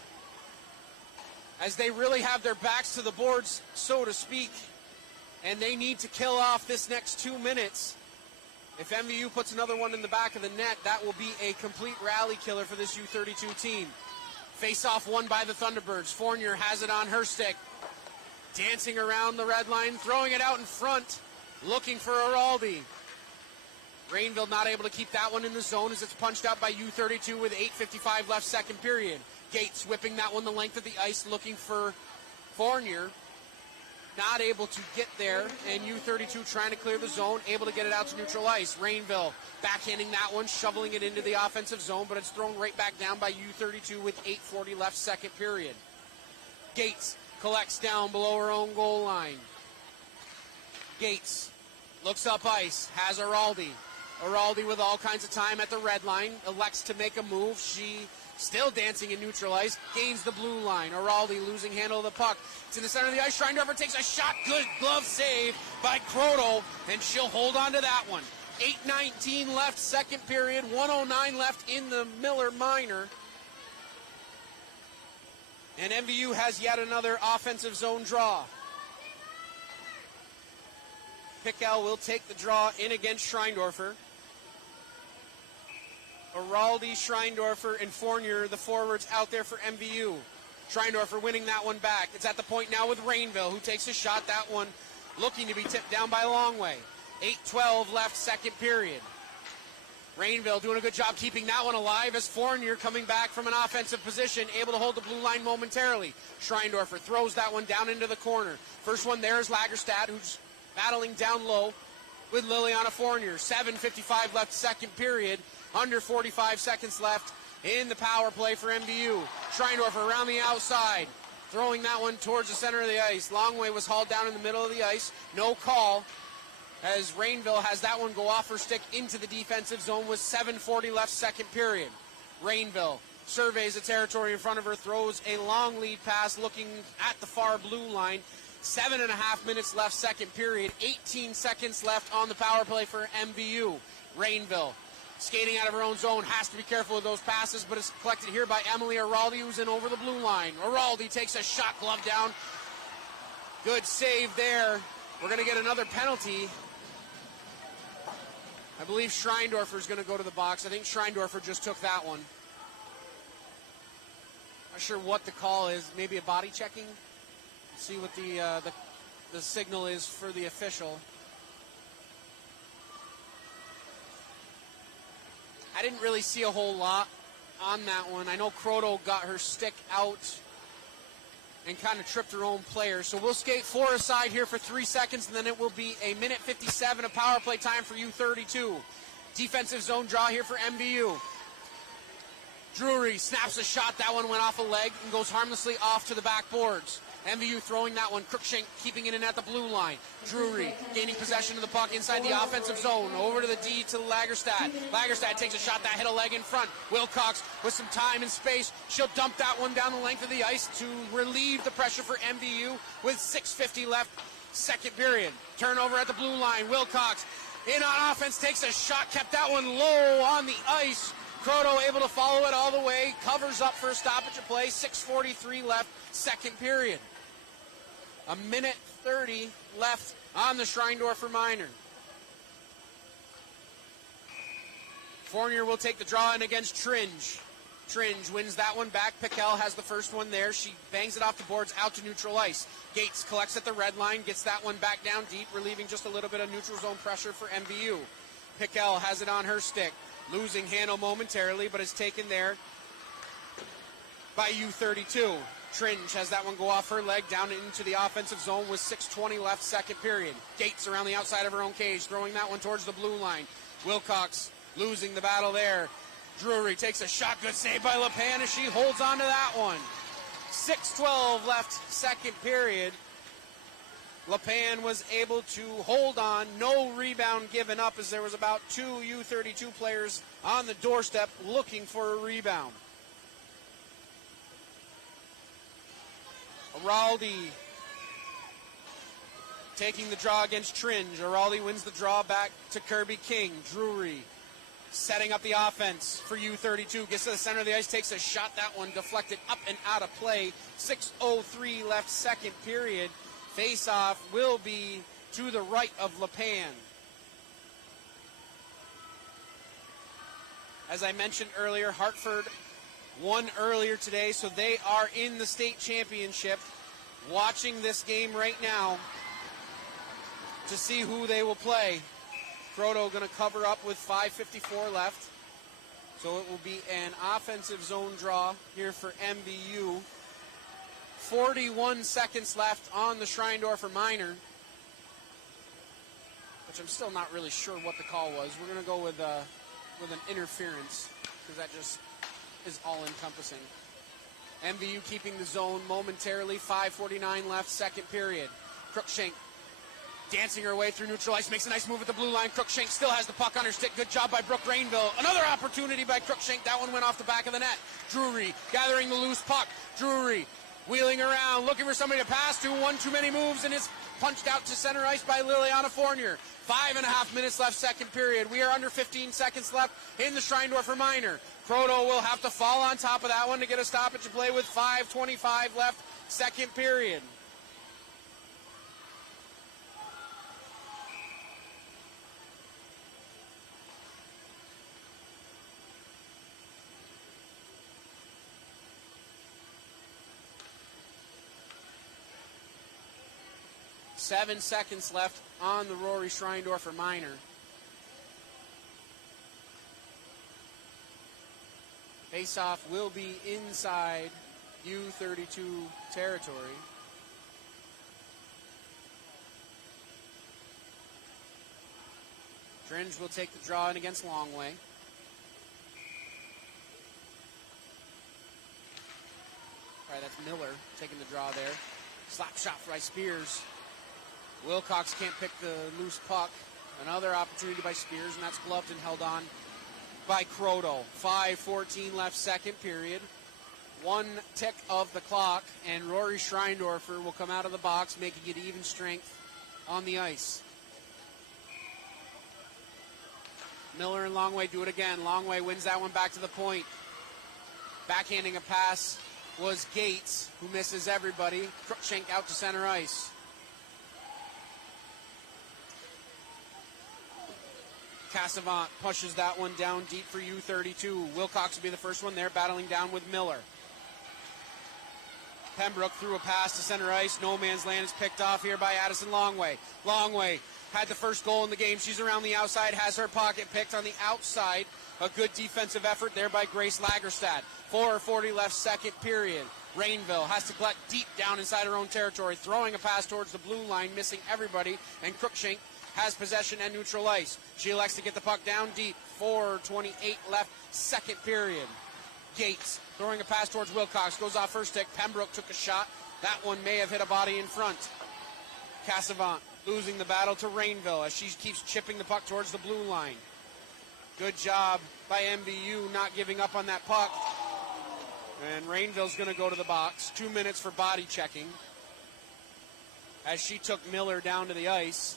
as they really have their backs to the boards, so to speak. And they need to kill off this next 2 minutes. If MVU puts another one in the back of the net, that will be a complete rally killer for this U-32 team. Face-off won by the Thunderbirds. Fournier has it on her stick. Dancing around the red line, throwing it out in front, looking for Araldi. Rainville not able to keep that one in the zone as it's punched out by U-32 with 8:55 left second period. Gates whipping that one the length of the ice, looking for Fournier. Not able to get there, and U-32 trying to clear the zone, able to get it out to neutral ice. Rainville backhanding that one, shoveling it into the offensive zone, but it's thrown right back down by U-32 with 8:40 left second period. Gates collects down below her own goal line. Gates looks up ice, has Araldi. Araldi with all kinds of time at the red line, elects to make a move. She still dancing in neutral ice, gains the blue line. Araldi losing handle of the puck. It's in the center of the ice. Schreindorfer takes a shot. Good glove save by Croto, and she'll hold on to that one. 8:19 left second period, 1:09 left in the Miller Minor. And MVU has yet another offensive zone draw. Pickel will take the draw in against Schreindorfer. Araldi, Schreindorfer, and Fournier, the forwards out there for MVU. Schreindorfer winning that one back. It's at the point now with Rainville, who takes a shot. That one looking to be tipped down by Longway. 8:12 left, second period. Rainville doing a good job keeping that one alive as Fournier coming back from an offensive position, able to hold the blue line momentarily. Schreindorfer throws that one down into the corner. First one there is Lagerstad, who's battling down low with Liliana Fournier. 7:55 left, second period. Under 45 seconds left in the power play for MVU. Schreindorfer around the outside, throwing that one towards the center of the ice. Longway was hauled down in the middle of the ice. No call, as Rainville has that one go off her stick into the defensive zone with 7:40 left, second period. Rainville surveys the territory in front of her, throws a long lead pass looking at the far blue line. 7.5 minutes left, second period. 18 seconds left on the power play for MVU. Rainville skating out of her own zone, has to be careful with those passes, but it's collected here by Emily Araldi, who's in over the blue line. Araldi takes a shot, glove down. Good save there. We're going to get another penalty. I believe Schreindorfer's going to go to the box. I think Schreindorfer just took that one. Not sure what the call is. Maybe a body checking. Let's see what the signal is for the official. I didn't really see a whole lot on that one. I know Croto got her stick out and kind of tripped her own player. So we'll skate 4 aside here for 3 seconds, and then it will be a minute 57 of power play time for U-32. Defensive zone draw here for MVU. Drury snaps a shot. That one went off a leg and goes harmlessly off to the backboards. MVU throwing that one. Cruikshank keeping it in at the blue line. Drury gaining possession of the puck inside the offensive zone. Over to the D to Lagerstad. Lagerstad takes a shot that hit a leg in front. Wilcox with some time and space. She'll dump that one down the length of the ice to relieve the pressure for MVU with 6:50 left, second period. Turnover at the blue line. Wilcox in on offense, takes a shot, kept that one low on the ice. Croto able to follow it all the way. Covers up for a stoppage of play. 6:43 left, second period. A minute 30 left on the Schreindorfer minor. Fournier will take the draw in against Tringe. Tringe wins that one back. Pickel has the first one there. She bangs it off the boards out to neutral ice. Gates collects at the red line, gets that one back down deep, relieving just a little bit of neutral zone pressure for MVU. Pickel has it on her stick. Losing handle momentarily, but is taken there by U-32. Tringe has that one go off her leg down into the offensive zone with 6:20 left, second period. Gates around the outside of her own cage, throwing that one towards the blue line. Wilcox losing the battle there. Drury takes a shot, good save by LePan as she holds on to that one. 6:12 left, second period. LePan was able to hold on, no rebound given up, as there was about 2 U-32 players on the doorstep looking for a rebound. Araldi taking the draw against Tringe. Araldi wins the draw back to Kirby King. Drury setting up the offense for U-32. Gets to the center of the ice, takes a shot. That one deflected up and out of play. 6:03 left, second period. Face-off will be to the right of LePan. As I mentioned earlier, Hartford won earlier today, so they are in the state championship. Watching this game right now to see who they will play. Croto going to cover up with 5:54 left. So it will be an offensive zone draw here for MVU. 41 seconds left on the Schreindorfer minor, which I'm still not really sure what the call was. We're going to go with an interference, because that just is all-encompassing. MVU keeping the zone momentarily. 5:49 left, second period. Cruikshank dancing her way through neutral ice, makes a nice move at the blue line. Cruikshank still has the puck on her stick. Good job by Brooke Rainville. Another opportunity by Cruikshank. That one went off the back of the net. Drury gathering the loose puck. Drury wheeling around, looking for somebody to pass to. One too many moves, and it's punched out to center ice by Liliana Fournier. 5.5 minutes left, second period. We are under 15 seconds left in the Schreindorfer minor. Croto will have to fall on top of that one to get a stoppage to play with 5:25 left, second period. Seven seconds left on the Rory Schreindorfer minor. Face-off will be inside U-32 territory. Tringe will take the draw in against Longway. All right, that's Miller taking the draw there. Slap shot by Spears. Wilcox can't pick the loose puck. Another opportunity by Spears, and that's gloved and held on by Croto. 5:14 left, second period. One tick of the clock, and Rory Schreindorfer will come out of the box, making it even strength on the ice. Miller and Longway do it again. Longway wins that one back to the point. Backhanding a pass was Gates, who misses everybody. Cruikshank out to center ice. Cassavant pushes that one down deep for U-32. Wilcox will be the first one there, battling down with Miller. Pembroke threw a pass to center ice. No man's land is picked off here by Addison Longway. Longway had the first goal in the game. She's around the outside, has her pocket picked on the outside. A good defensive effort there by Grace Lagerstad. 4:40 left, second period. Rainville has to collect deep down inside her own territory, throwing a pass towards the blue line, missing everybody, and Cruikshank has possession and neutral ice. She elects to get the puck down deep. 4:28 left, second period. Gates throwing a pass towards Wilcox. Goes off her stick. Pembroke took a shot. That one may have hit a body in front. Cassavant losing the battle to Rainville as she keeps chipping the puck towards the blue line. Good job by MVU not giving up on that puck. And Rainville's going to go to the box. 2 minutes for body checking as she took Miller down to the ice.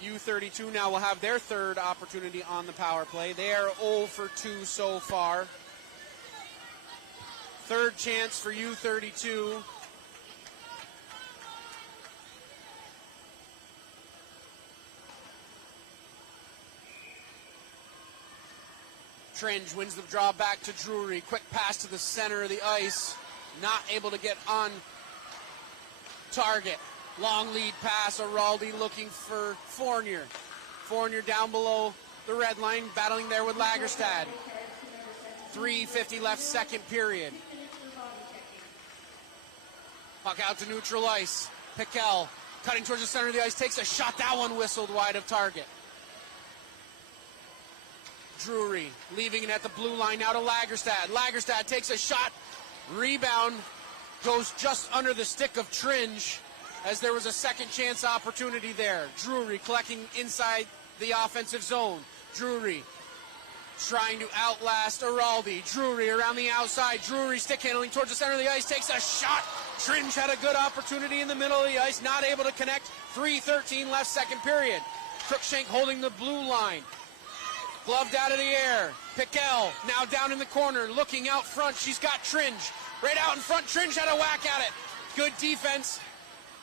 U-32 now will have their third opportunity on the power play. They are 0 for 2 so far. Third chance for U-32. Tringe wins the draw back to Drury. Quick pass to the center of the ice. Not able to get on target. Long lead pass, Araldi looking for Fournier. Fournier down below the red line, battling there with Lagerstad. 3:50 left, second period. Puck out to neutral ice. Piquel cutting towards the center of the ice, takes a shot. That one whistled wide of target. Drury leaving it at the blue line now to Lagerstad. Lagerstad takes a shot. Rebound goes just under the stick of Tringe, as there was a second chance opportunity there. Drury collecting inside the offensive zone. Drury trying to outlast Araldi. Drury around the outside. Drury stick handling towards the center of the ice. Takes a shot. Tringe had a good opportunity in the middle of the ice. Not able to connect. 3:13 left, second period. Cruikshank holding the blue line. Gloved out of the air. Piquel now down in the corner. Looking out front. She's got Tringe. Right out in front. Tringe had a whack at it. Good defense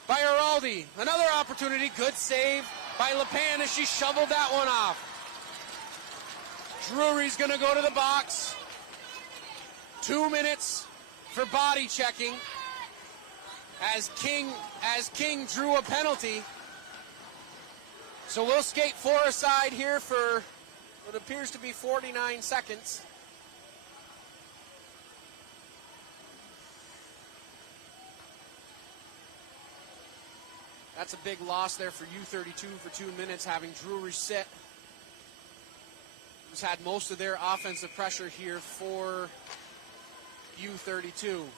by Araldi. Another opportunity. Good save by LePan as she shoveled that one off. Drury's going to go to the box. 2 minutes for body checking as King drew a penalty. So we'll skate four aside here for what appears to be 49 seconds. That's a big loss there for U-32 for 2 minutes, having Drury sit. Who's had most of their offensive pressure here for U-32.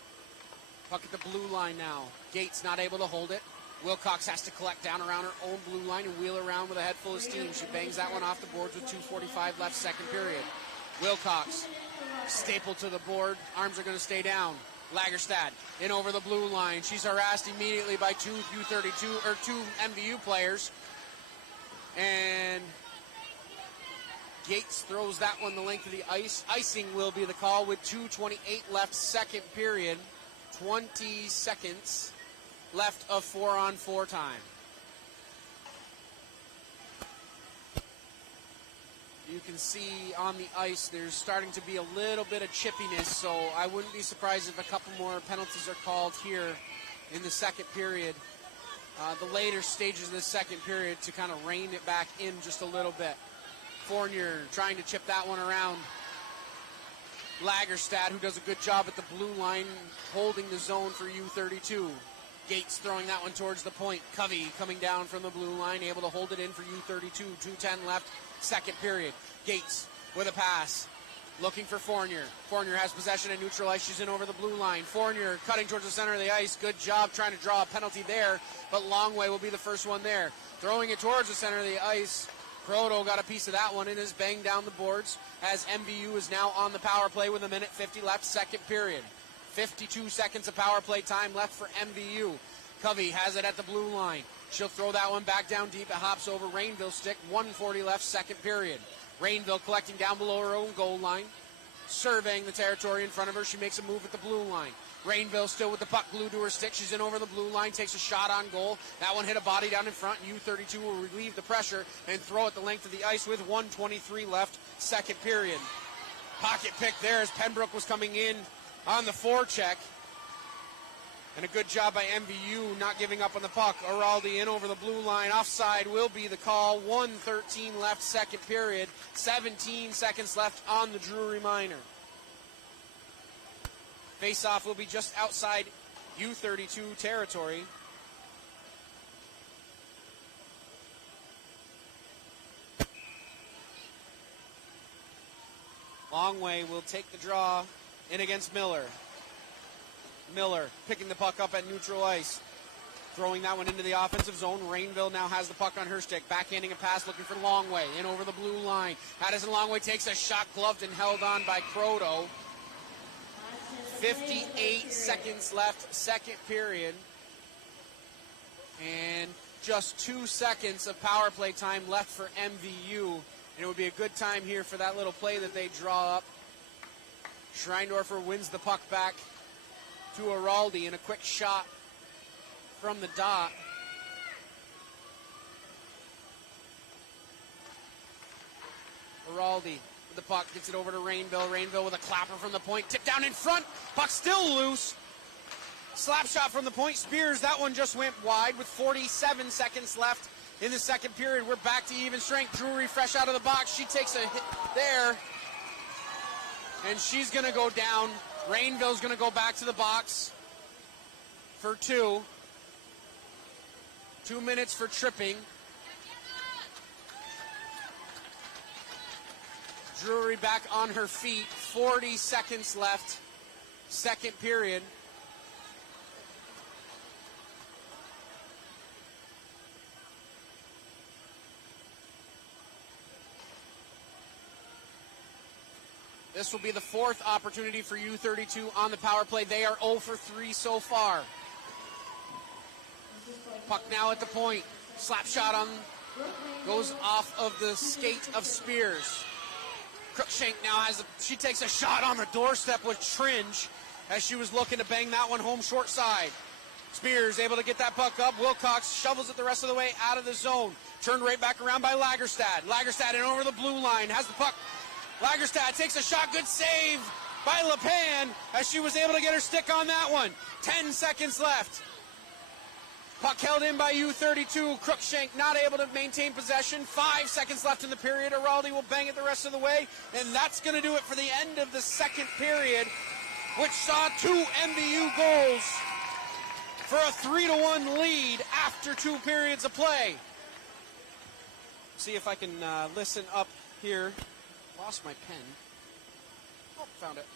Puck at the blue line now. Gates not able to hold it. Wilcox has to collect down around her own blue line and wheel around with a head full of steam. She bangs that one off the boards with 2:45 left, second period. Wilcox stapled to the board. Arms are going to stay down. Lagerstad in over the blue line. She's harassed immediately by two MVU players. And Gates throws that one the length of the ice. Icing will be the call with 2:28 left, second period. 20 seconds left of 4-on-4 time. You can see on the ice there's starting to be a little bit of chippiness, so I wouldn't be surprised if a couple more penalties are called here in the second period. The later stages of the second period to kind of rein it back in just a little bit. Fournier trying to chip that one around. Lagerstad, who does a good job at the blue line, holding the zone for U-32. Gates throwing that one towards the point. Covey coming down from the blue line, able to hold it in for U-32. 2:10 left, second period. Gates with a pass, looking for Fournier. Fournier has possession and neutral ice. She's in over the blue line. Fournier cutting towards the center of the ice. Good job trying to draw a penalty there, but Longway will be the first one there. Throwing it towards the center of the ice. Croto got a piece of that one and is banged down the boards as MVU is now on the power play with 1:50 left, second period. 52 seconds of power play time left for MVU. Covey has it at the blue line. She'll throw that one back down deep. It hops over Rainville's stick. 1:40 left, second period. Rainville collecting down below her own goal line. Surveying the territory in front of her. She makes a move at the blue line. Rainville still with the puck glued to her stick. She's in over the blue line, takes a shot on goal. That one hit a body down in front. U-32 will relieve the pressure and throw it the length of the ice with 1:23 left, second period. Pocket pick there as Pembroke was coming in on the forecheck. And a good job by MVU not giving up on the puck. Araldi in over the blue line. Offside will be the call. 1:13 left, second period. 17 seconds left on the Drury Minor. Face-off will be just outside U-32 territory. Longway will take the draw in against Miller. Miller picking the puck up at neutral ice. Throwing that one into the offensive zone. Rainville now has the puck on her stick. Backhanding a pass looking for Longway. In over the blue line. Addison Longway takes a shot, gloved and held on by Croto. 58 seconds left, second period. And just 2 seconds of power play time left for MVU. And it would be a good time here for that little play that they draw up. Schreindorfer wins the puck back to Araldi in a quick shot from the dot. Araldi with the puck, gets it over to Rainville. Rainville with a clapper from the point, tip down in front, puck still loose. Slap shot from the point, Spears, that one just went wide with 47 seconds left in the second period. We're back to even strength. Drury fresh out of the box, she takes a hit there, and she's gonna go down. Rainville's going to go back to the box for 2. 2 minutes for tripping. Drury back on her feet. 40 seconds left. Second period. This will be the fourth opportunity for U-32 on the power play. They are 0 for 3 so far. Puck now at the point. Slap shot on, goes off of the skate of Spears. Cruikshank now she takes a shot on the doorstep with Tringe as she was looking to bang that one home short side. Spears able to get that puck up. Wilcox shovels it the rest of the way out of the zone. Turned right back around by Lagerstad. Lagerstad in over the blue line, has the puck. Lagerstad takes a shot, good save by LePan as she was able to get her stick on that one. 10 seconds left. Puck held in by U-32. Cruikshank not able to maintain possession. 5 seconds left in the period. Araldi will bang it the rest of the way. And that's going to do it for the end of the second period, which saw 2 MVU goals for a 3-1 lead after 2 periods of play. See if I can listen up here. Lost my pen. Oh, found it.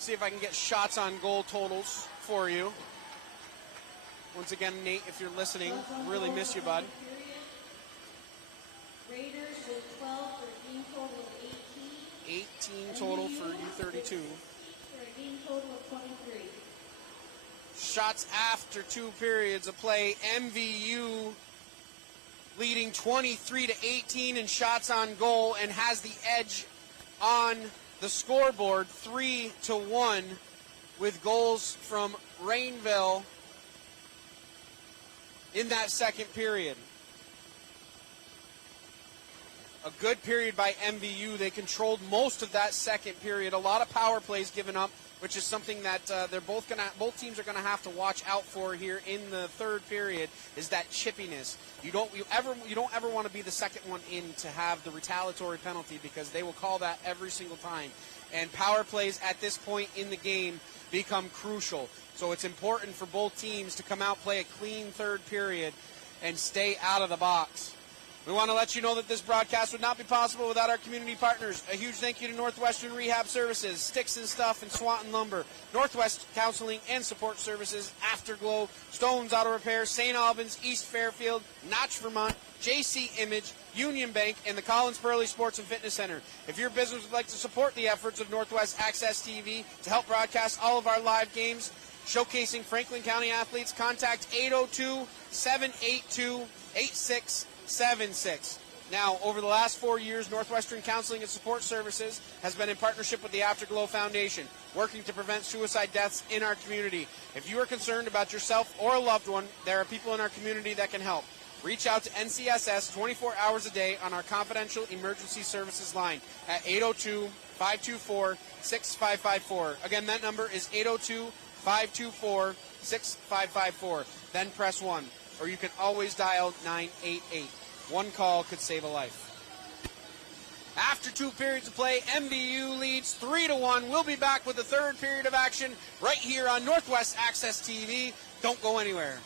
See if I can get shots on goal totals for you. Once again, Nate, if you're listening, really miss you, bud. Raiders with 12 for a game total of 18. 18 total for U-32. For a game total of 23. Shots after 2 periods of play. MVU leading 23-18 in shots on goal and has the edge on the scoreboard 3-1 with goals from Rainville in that second period. A good period by MVU. They controlled most of that second period. A lot of power plays given up, which is something that both teams are going to have to watch out for here in the third period. Is that chippiness? You don't ever want to be the second one in to have the retaliatory penalty, because they will call that every single time. And power plays at this point in the game become crucial. So it's important for both teams to come out, play a clean third period, and stay out of the box. We want to let you know that this broadcast would not be possible without our community partners. A huge thank you to Northwestern Rehab Services, Sticks and Stuff, and Swanton Lumber, Northwest Counseling and Support Services, Afterglow, Stones Auto Repair, St. Albans, East Fairfield, Notch, Vermont, JC Image, Union Bank, and the Collins Pearly Sports and Fitness Center. If your business would like to support the efforts of Northwest Access TV to help broadcast all of our live games showcasing Franklin County athletes, contact 802-782-8676. Now, over the last 4 years, Northwestern Counseling and Support Services has been in partnership with the Afterglow Foundation, working to prevent suicide deaths in our community. If you are concerned about yourself or a loved one, there are people in our community that can help. Reach out to NCSS 24 hours a day on our confidential emergency services line at 802-524-6554. Again, that number is 802-524-6554. Then press 1. Or you can always dial 988. One call could save a life. After 2 periods of play, MVU leads 3-1. We'll be back with the third period of action right here on Northwest Access TV. Don't go anywhere.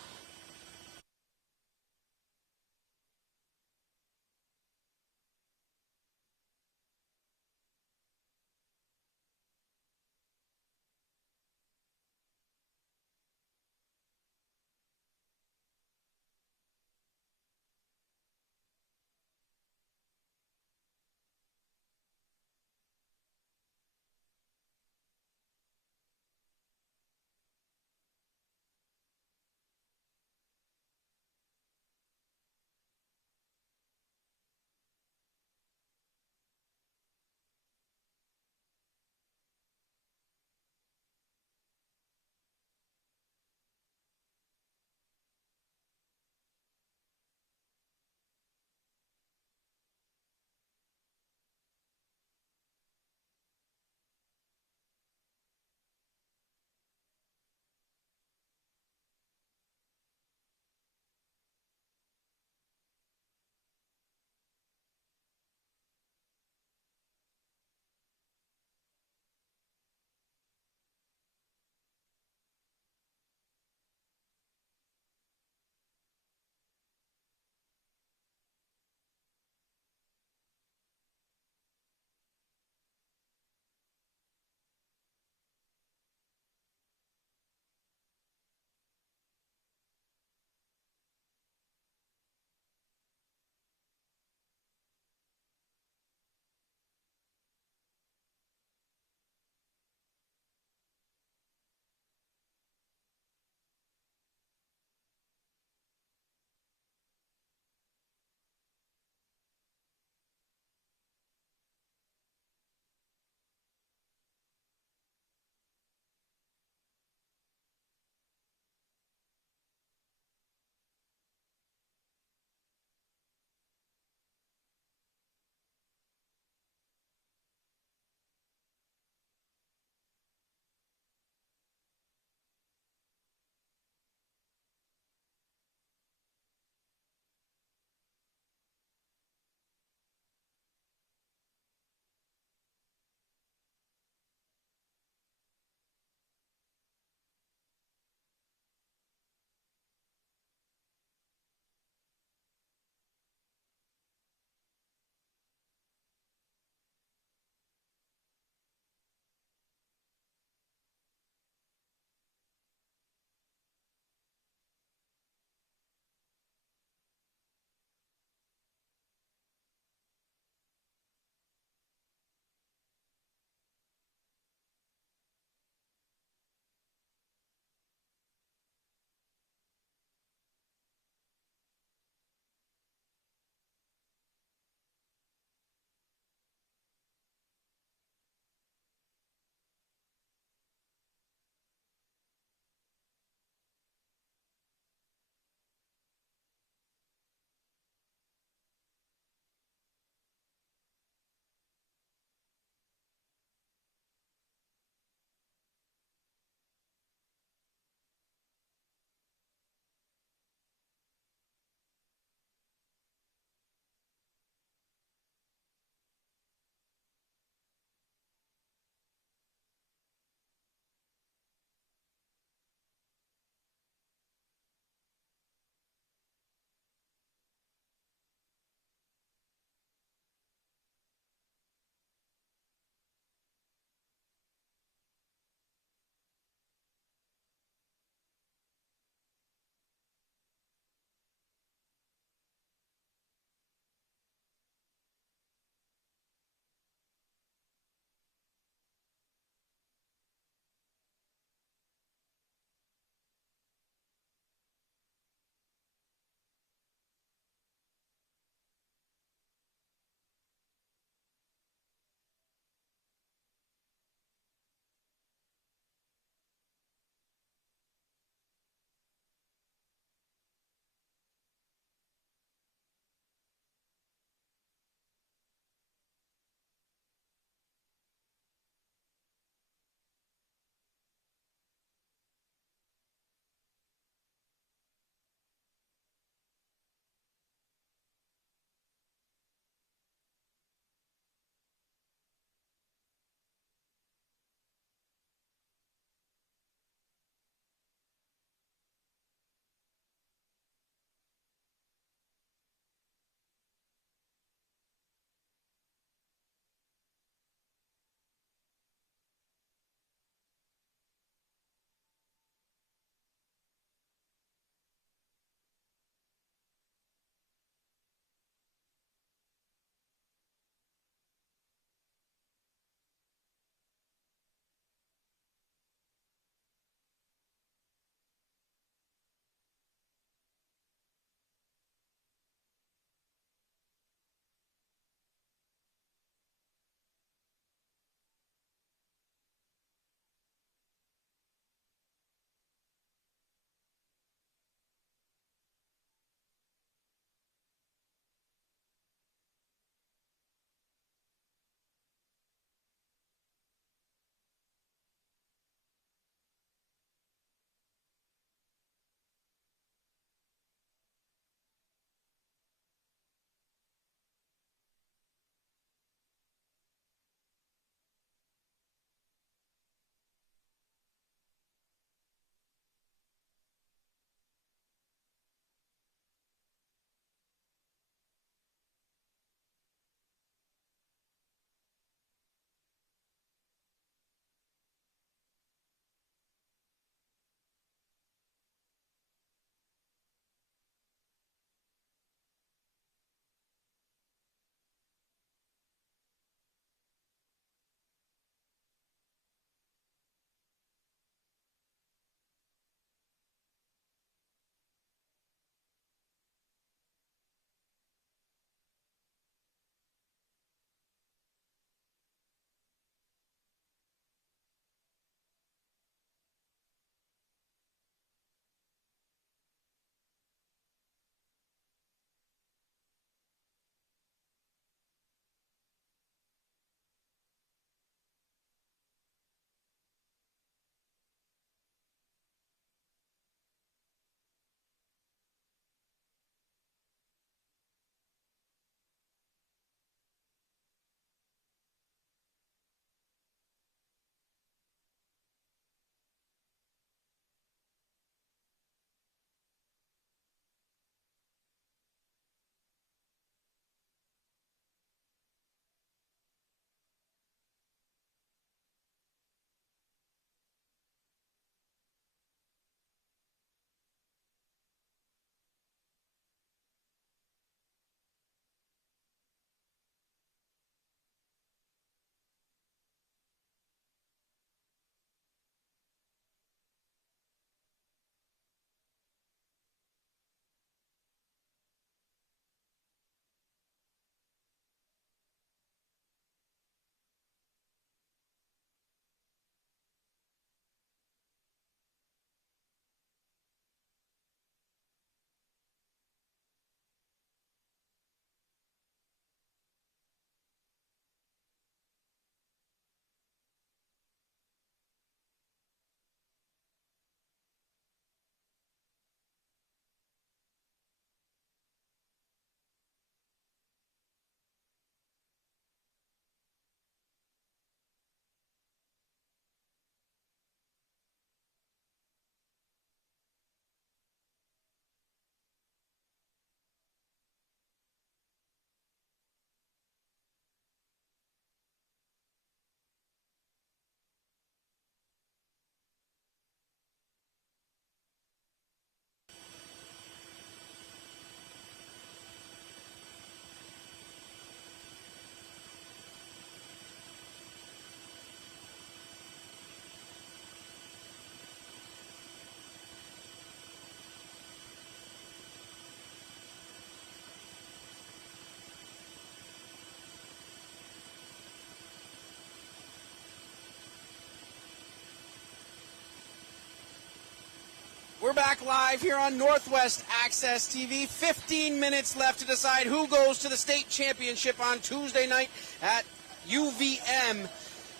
back live here on Northwest Access TV. 15 minutes left to decide who goes to the state championship on Tuesday night at UVM.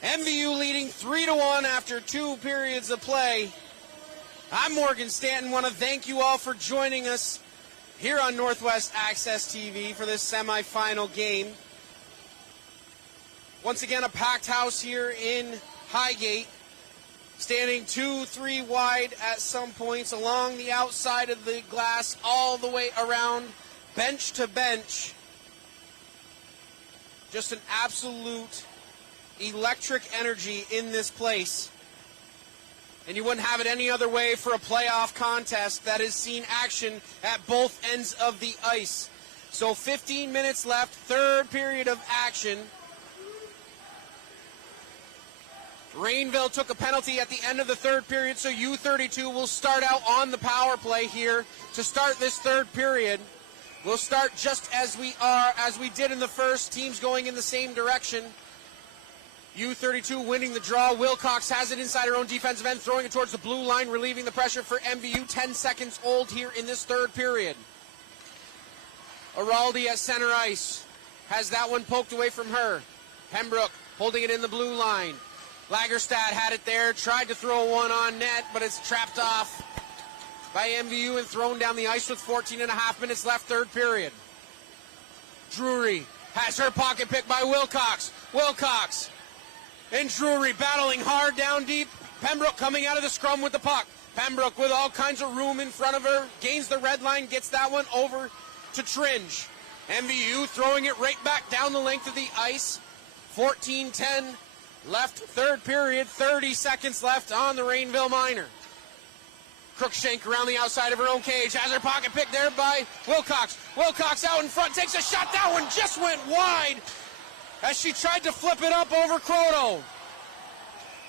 MVU leading 3-1 after 2 periods of play. I'm Morgan Stanton. Want to thank you all for joining us here on Northwest Access TV for this semifinal game. Once again, a packed house here in Highgate, standing 2-3 wide at some points along the outside of the glass, all the way around, bench to bench. Just an absolute electric energy in this place. And you wouldn't have it any other way for a playoff contest that has seen action at both ends of the ice. So 15 minutes left, third period of action. Rainville took a penalty at the end of the third period, so U-32 will start out on the power play here to start this third period. We'll start just as we did in the first, teams going in the same direction. U-32 winning the draw. Wilcox has it inside her own defensive end, throwing it towards the blue line, relieving the pressure for MVU. 10 seconds old here in this third period. Araldi at center ice has that one poked away from her. Pembroke holding it in the blue line. Lagerstad had it there, tried to throw one on net, but it's trapped off by MVU and thrown down the ice with 14 and a half minutes left, third period. Drury has her pocket picked by Wilcox. Wilcox and Drury battling hard down deep. Pembroke coming out of the scrum with the puck. Pembroke with all kinds of room in front of her, gains the red line, gets that one over to Tringe. MVU throwing it right back down the length of the ice. 14-10 left, third period, 30 seconds left on the Rainville Minor. Crookshank around the outside of her own cage, has her pocket picked there by Wilcox. Wilcox out in front, takes a shot, that one just went wide as she tried to flip it up over Croto.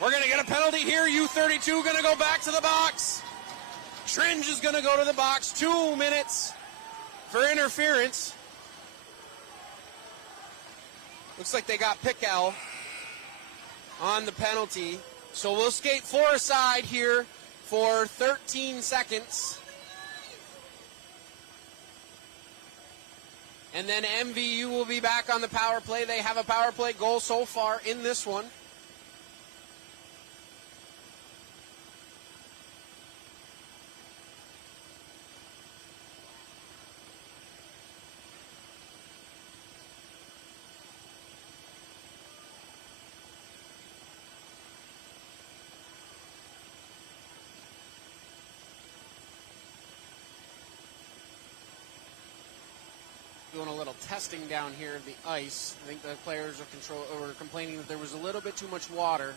We're going to get a penalty here. U-32 going to go back to the box. Tringe is going to go to the box. 2 minutes for interference. Looks like they got Pickel on the penalty. So we'll skate four aside here for 13 seconds. And then MVU will be back on the power play. They have a power play goal so far in this one. Doing a little testing down here of the ice. I think the players are complaining that there was a little bit too much water.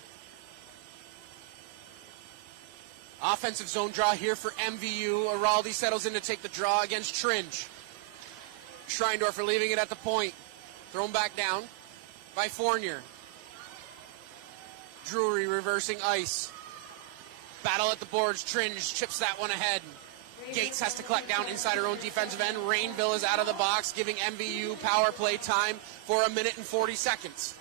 Offensive zone draw here for MVU. Araldi settles in to take the draw against Tringe. Schreindorfer leaving it at the point. Thrown back down by Fournier. Drury reversing ice. Battle at the boards. Tringe chips that one ahead. Gates has to collect down inside her own defensive end. Rainville is out of the box, giving MVU power play time for 1 minute and 40 seconds.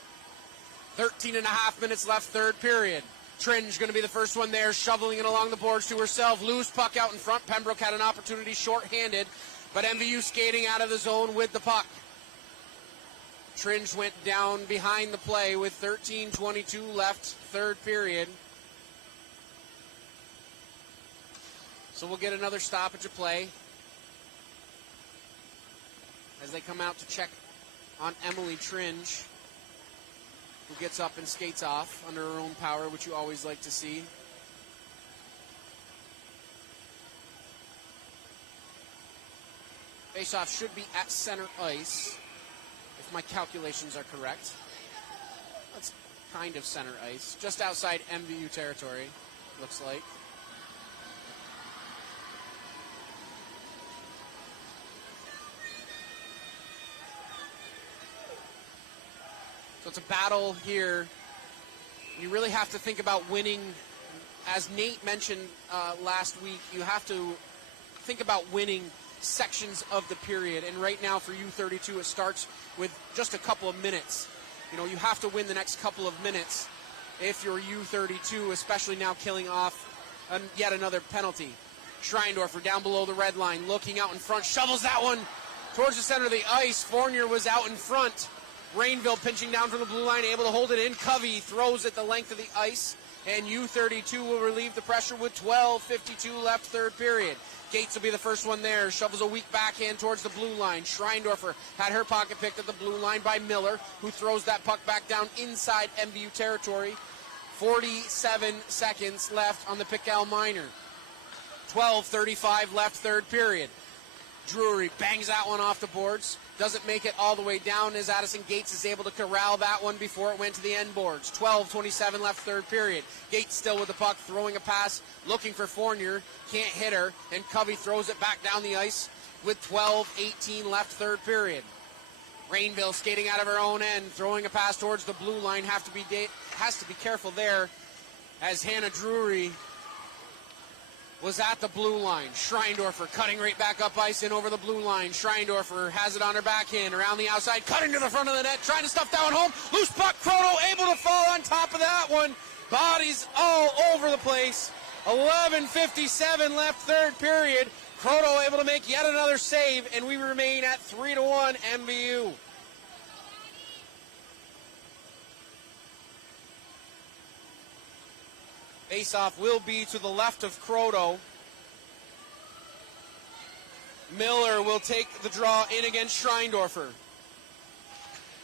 13 and a half minutes left, third period. Tringe going to be the first one there, shoveling it along the boards to herself. Loose puck out in front. Pembroke had an opportunity short-handed, but MVU skating out of the zone with the puck. Tringe went down behind the play with 13:22 left, third period. So we'll get another stoppage of play as they come out to check on Emily Tringe, who gets up and skates off under her own power, which you always like to see. Faceoff should be at center ice, if my calculations are correct. That's kind of center ice, just outside MVU territory, looks like. So it's a battle here. You really have to think about winning. As Nate mentioned last week, you have to think about winning sections of the period. And right now for U-32, it starts with just a couple of minutes. You know, you have to win the next couple of minutes if you're U-32, especially now killing off yet another penalty. Schreindorfer down below the red line, looking out in front, shovels that one towards the center of the ice. Fournier was out in front. Rainville pinching down from the blue line, able to hold it in. Covey throws it the length of the ice, and U-32 will relieve the pressure with 12:52 left, third period. Gates will be the first one there. Shovels a weak backhand towards the blue line. Schreindorfer had her pocket picked at the blue line by Miller, who throws that puck back down inside MVU territory. 47 seconds left on the Pickell Minor. 12:35 left, third period. Drury bangs that one off the boards. Doesn't make it all the way down as Addison Gates is able to corral that one before it went to the end boards. 12:27 left, third period. Gates still with the puck, throwing a pass, looking for Fournier. Can't hit her, and Covey throws it back down the ice with 12:18 left, third period. Rainville skating out of her own end, throwing a pass towards the blue line. Has to be careful there as Hannah Drury was at the blue line. Schreindorfer cutting right back up ice and over the blue line. Schreindorfer has it on her backhand around the outside, cutting to the front of the net, trying to stuff that one home. Loose puck, Croto able to fall on top of that one. Bodies all over the place. 11:57 left, third period. Croto able to make yet another save, and we remain at 3-1 MVU. Face-off will be to the left of Croto. Miller will take the draw in against Schreindorfer.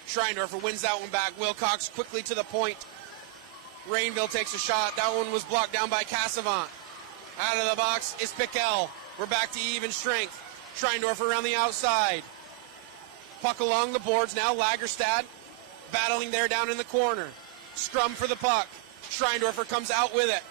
Schreindorfer wins that one back. Wilcox quickly to the point. Rainville takes a shot. That one was blocked down by Cassavant. Out of the box is Pickell. We're back to even strength. Schreindorfer around the outside. Puck along the boards now. Lagerstad battling there down in the corner. Scrum for the puck. Schreindorfer comes out with it.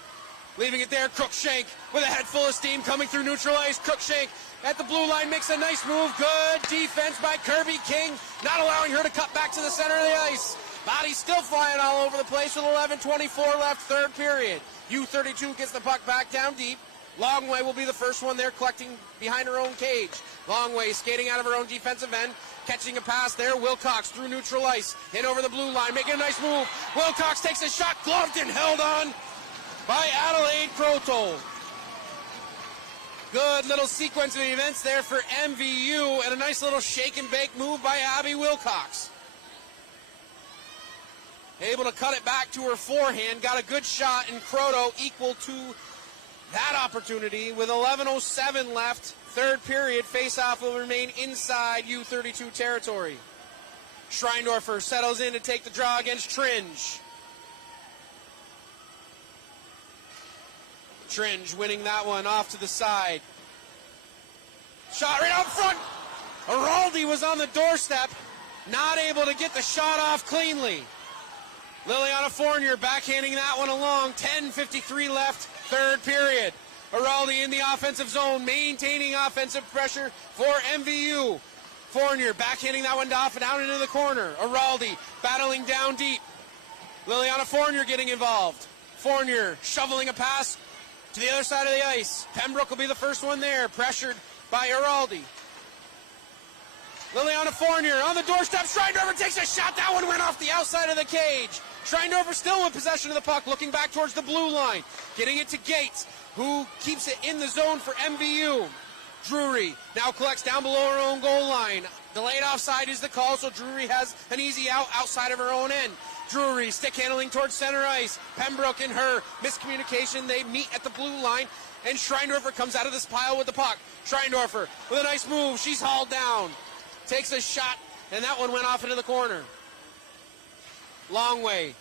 Leaving it there, Cruikshank with a head full of steam coming through neutral ice. Cruikshank at the blue line makes a nice move. Good defense by Kirby King, not allowing her to cut back to the center of the ice. Body still flying all over the place with 11:24 left, third period. U-32 gets the puck back down deep. Longway will be the first one there, collecting behind her own cage. Longway skating out of her own defensive end, catching a pass there. Wilcox through neutral ice, in over the blue line, making a nice move. Wilcox takes a shot, gloved and held on by Adelaide Croto. Good little sequence of events there for MVU, and a nice little shake and bake move by Abby Wilcox. Able to cut it back to her forehand, got a good shot, and Croto equal to that opportunity with 11:07 left. Third period, face-off will remain inside U-32 territory. Schreindorfer settles in to take the draw against Tringe. Tringe winning that one off to the side. Shot right out front. Araldi was on the doorstep, not able to get the shot off cleanly. Liliana Fournier backhanding that one along. 10:53 left, third period. Araldi in the offensive zone, maintaining offensive pressure for MVU. Fournier backhanding that one off and down into the corner. Araldi battling down deep. Liliana Fournier getting involved. Fournier shoveling a pass to the other side of the ice. Pembroke will be the first one there, pressured by Araldi. Liliana Fournier on the doorstep. Schreindorfer takes a shot. That one went off the outside of the cage. Schreindorfer still in possession of the puck, looking back towards the blue line. Getting it to Gates, who keeps it in the zone for MVU. Drury now collects down below her own goal line. Delayed offside is the call, so Drury has an easy out outside of her own end. Drury stick handling towards center ice. Pembroke and her miscommunication. They meet at the blue line, and Schreindorfer comes out of this pile with the puck. Schreindorfer with a nice move. She's hauled down. Takes a shot, and that one went off into the corner. Longway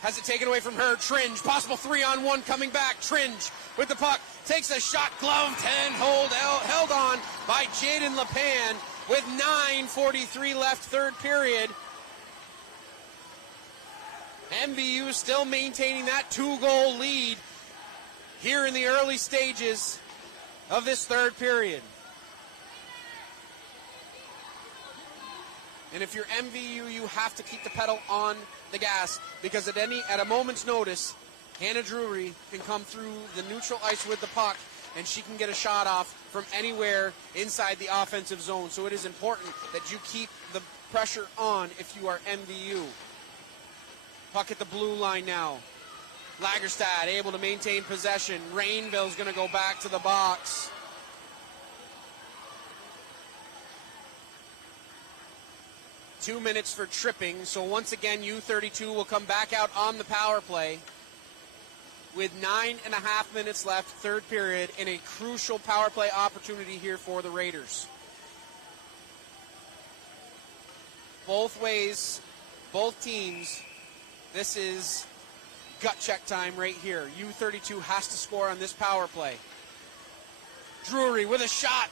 has it taken away from her. Tringe, possible 3-on-1 coming back. Tringe with the puck, takes a shot, gloved and held on by Jaden LePan with 9:43 left, third period. MVU still maintaining that 2-goal lead here in the early stages of this third period. And if you're MVU, you have to keep the pedal on the gas, because at a moment's notice, Hannah Drury can come through the neutral ice with the puck, and she can get a shot off from anywhere inside the offensive zone. So it is important that you keep the pressure on if you are MVU. Puck at the blue line now. Lagerstad able to maintain possession. Rainville's going to go back to the box. Two minutes for tripping, so once again U-32 will come back out on the power play with 9.5 minutes left, third period, in a crucial power play opportunity here for the Raiders. Both ways, both teams, this is gut check time right here. U-32 has to score on this power play. Drury with a shot.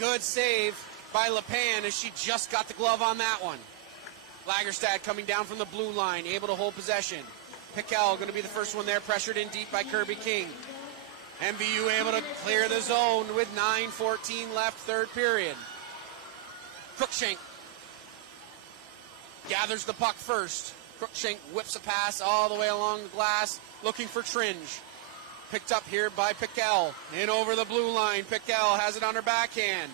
Good save by LePan as she just got the glove on that one. Lagerstad coming down from the blue line, able to hold possession. Piquel going to be the first one there, pressured in deep by Kirby King. MVU able to clear the zone with 9:14 left, third period. Cruikshank gathers the puck first. Cruikshank whips a pass all the way along the glass, looking for Tringe. Picked up here by Piquel. In over the blue line. Piquel has it on her backhand.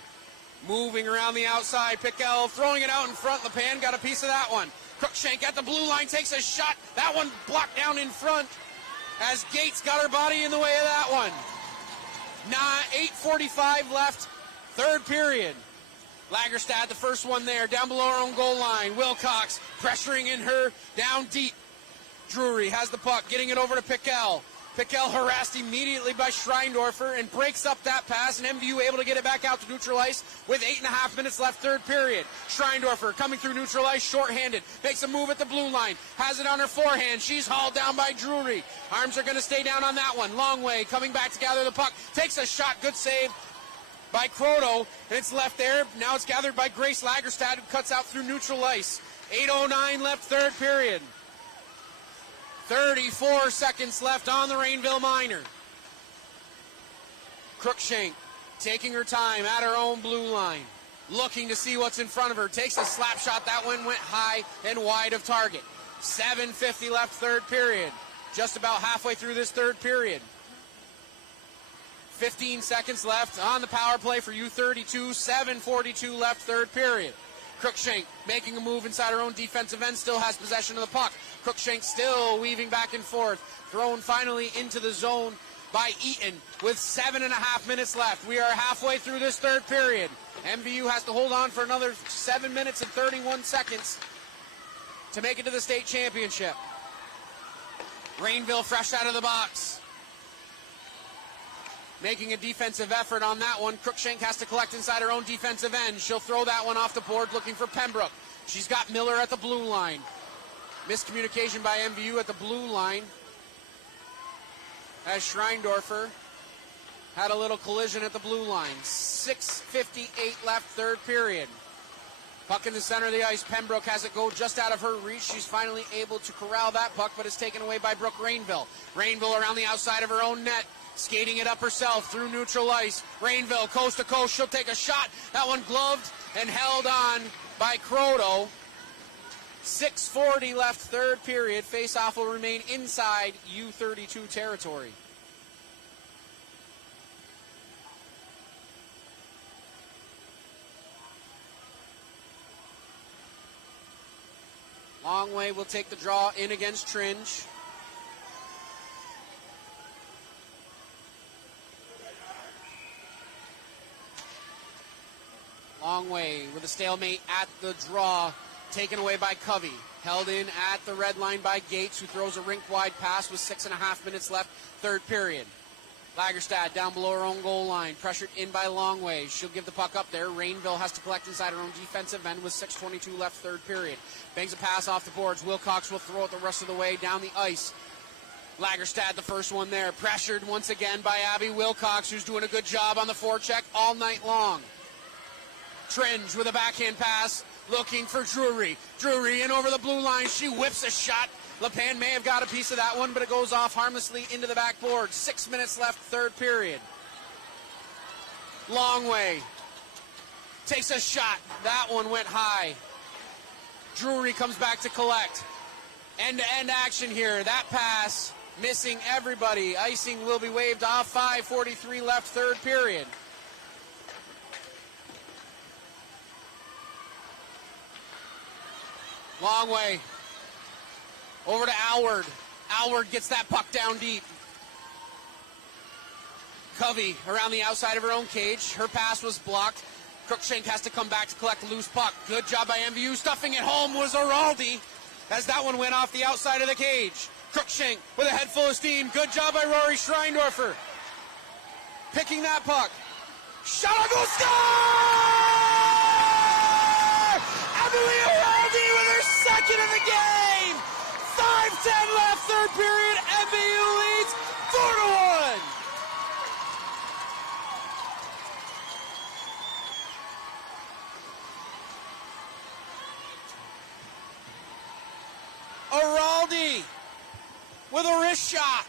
Moving around the outside. Piquel throwing it out in front. LePan got a piece of that one. Cruikshank at the blue line takes a shot. That one blocked down in front as Gates got her body in the way of that one. 8:45 left, third period. Lagerstad, the first one there, down below her own goal line. Wilcox pressuring in her down deep. Drury has the puck, getting it over to Piquel. Piquel harassed immediately by Schreindorfer and breaks up that pass, and MVU able to get it back out to neutral ice with 8.5 minutes left, third period. Schreindorfer coming through neutral ice, shorthanded, makes a move at the blue line, has it on her forehand. She's hauled down by Drury. Arms are going to stay down on that one. Longway coming back to gather the puck, takes a shot, good save by Croto, and it's left there. Now it's gathered by Grace Lagerstad, who cuts out through neutral ice. 8:09 left, third period. 34 seconds left on the Rainville Minor. Cruikshank taking her time at her own blue line, looking to see what's in front of her. Takes a slap shot. That one went high and wide of target. 7:50 left, third period. Just about halfway through this third period. 15 seconds left on the power play for U-32. 7:42 left, third period. Cruikshank making a move inside her own defensive end, still has possession of the puck. Cruikshank still weaving back and forth, thrown finally into the zone by Eaton with 7.5 minutes left. We are halfway through this third period. MVU has to hold on for another 7 minutes and 31 seconds to make it to the state championship. Rainville fresh out of the box, making a defensive effort on that one. Cruikshank has to collect inside her own defensive end. She'll throw that one off the board, looking for Pembroke. She's got Miller at the blue line. Miscommunication by MVU at the blue line as Schreindorfer had a little collision at the blue line. 6:58 left, third period. Puck in the center of the ice. Pembroke has it go just out of her reach. She's finally able to corral that puck, but it's taken away by Brooke Rainville. Rainville around the outside of her own net, skating it up herself through neutral ice. Rainville coast to coast. She'll take a shot. That one gloved and held on by Croto. 6:40 left, third period. Face-off will remain inside U-32 territory. Longway will take the draw in against Tringe. Longway with a stalemate at the draw, taken away by Covey. Held in at the red line by Gates, who throws a rink-wide pass with 6.5 minutes left, third period. Lagerstad down below her own goal line, pressured in by Longway. She'll give the puck up there. Rainville has to collect inside her own defensive end with 6:22 left, third period. Bangs a pass off the boards. Wilcox will throw it the rest of the way down the ice. Lagerstad, the first one there, pressured once again by Abby Wilcox, who's doing a good job on the forecheck all night long. Tringe with a backhand pass, looking for Drury. Drury in over the blue line. She whips a shot. LePan may have got a piece of that one, but it goes off harmlessly into the backboard. 6 minutes left, third period. Longway takes a shot. That one went high. Drury comes back to collect. End-to-end action here. That pass missing everybody. Icing will be waved off. 5:43 left, third period. Longway over to Alward. Alward gets that puck down deep. Covey around the outside of her own cage. Her pass was blocked. Cruikshank has to come back to collect the loose puck. Good job by MVU. Stuffing it home was Araldi as that one went off the outside of the cage. Cruikshank with a head full of steam. Good job by Rory Schreindorfer. Picking that puck. Shot on goal, score! Emily Araldi with her second of the game. 5:10 left, third period. MVU leads 4-1. Araldi with a wrist shot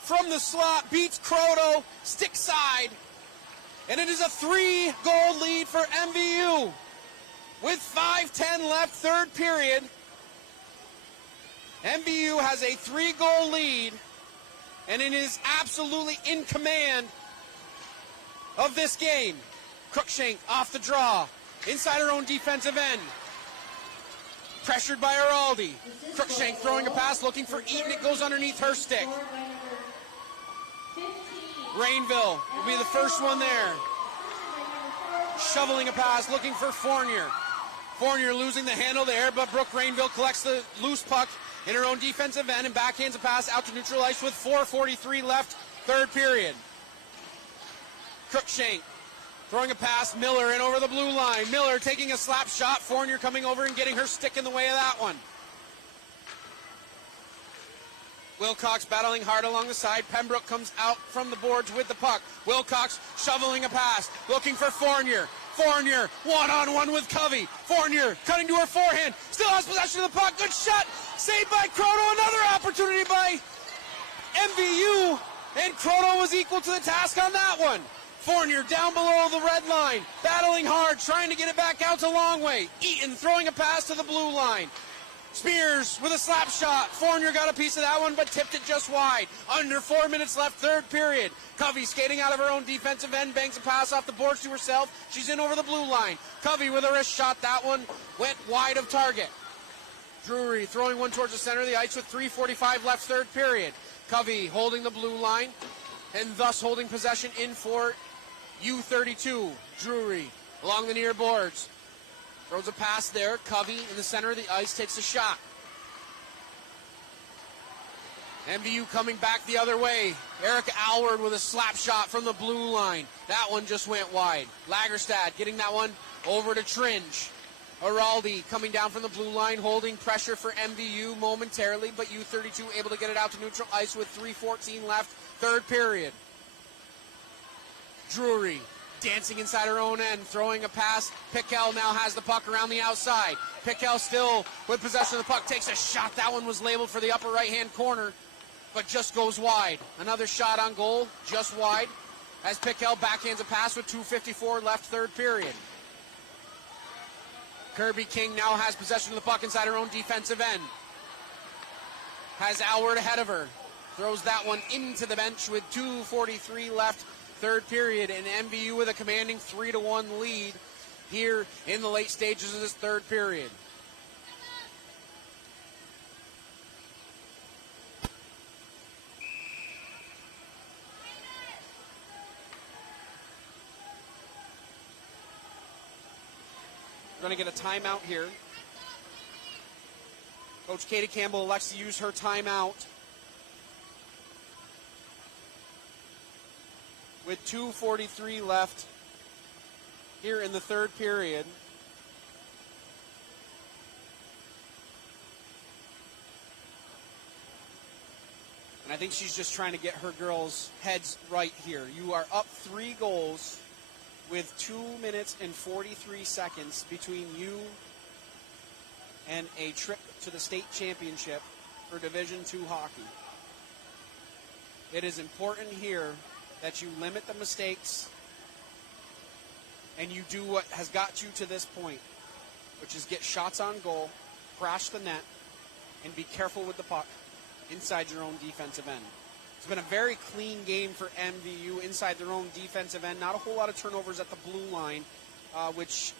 from the slot, beats Croto, stick side, and it is a 3-goal lead for MVU. With 5:10 left, third period, MVU has a 3-goal lead, and it is absolutely in command of this game. Cruikshank off the draw, inside her own defensive end. Pressured by Araldi. Cruikshank throwing a pass, looking for Eaton. It goes underneath her stick. Rainville will be the first one there. Shoveling a pass, looking for Fournier. Fournier losing the handle there, but Brooke Rainville collects the loose puck in her own defensive end and backhands a pass out to neutral ice with 4:43 left, third period. Cruikshank throwing a pass, Miller in over the blue line. Miller taking a slap shot. Fournier coming over and getting her stick in the way of that one. Wilcox battling hard along the side. Pembroke comes out from the boards with the puck. Wilcox shoveling a pass, looking for Fournier. Fournier one-on-one with Covey. Fournier cutting to her forehand. Still has possession of the puck. Good shot. Saved by Croto. Another opportunity by MVU. And Croto was equal to the task on that one. Fournier down below the red line, battling hard, trying to get it back out to Longway. Eaton throwing a pass to the blue line. Spears with a slap shot. Fournier got a piece of that one, but tipped it just wide. Under 4 minutes left, third period. Covey skating out of her own defensive end, bangs a pass off the boards to herself. She's in over the blue line. Covey with a wrist shot. That one went wide of target. Drury throwing one towards the center of the ice with 3:45 left, third period. Covey holding the blue line and thus holding possession in for U-32. Drury along the near boards. Throws a pass there. Covey in the center of the ice takes a shot. MVU coming back the other way. Erica Alward with a slap shot from the blue line. That one just went wide. Lagerstad getting that one over to Tringe. Araldi coming down from the blue line, holding pressure for MVU momentarily, but U-32 able to get it out to neutral ice with 3:14 left, third period. Drury dancing inside her own end, throwing a pass. Pickell now has the puck around the outside. Pickell still with possession of the puck, takes a shot. That one was labeled for the upper right-hand corner, but just goes wide. Another shot on goal, just wide, as Pickell backhands a pass with 2:54 left, third period. Kirby King now has possession of the puck inside her own defensive end. Has Alward ahead of her. Throws that one into the bench with 2:43 left, third period, and MVU with a commanding 3-1 lead here in the late stages of this third period. We're going to get a timeout here. Coach Katie Campbell elects to use her timeout with 2:43 left here in the third period. And I think she's just trying to get her girls' heads right here. You are up 3 goals with 2 minutes and 43 seconds between you and a trip to the state championship for Division II hockey. It is important here that you limit the mistakes and you do what has got you to this point, which is get shots on goal, crash the net, and be careful with the puck inside your own defensive end. It's been a very clean game for MVU inside their own defensive end. Not a whole lot of turnovers at the blue line, which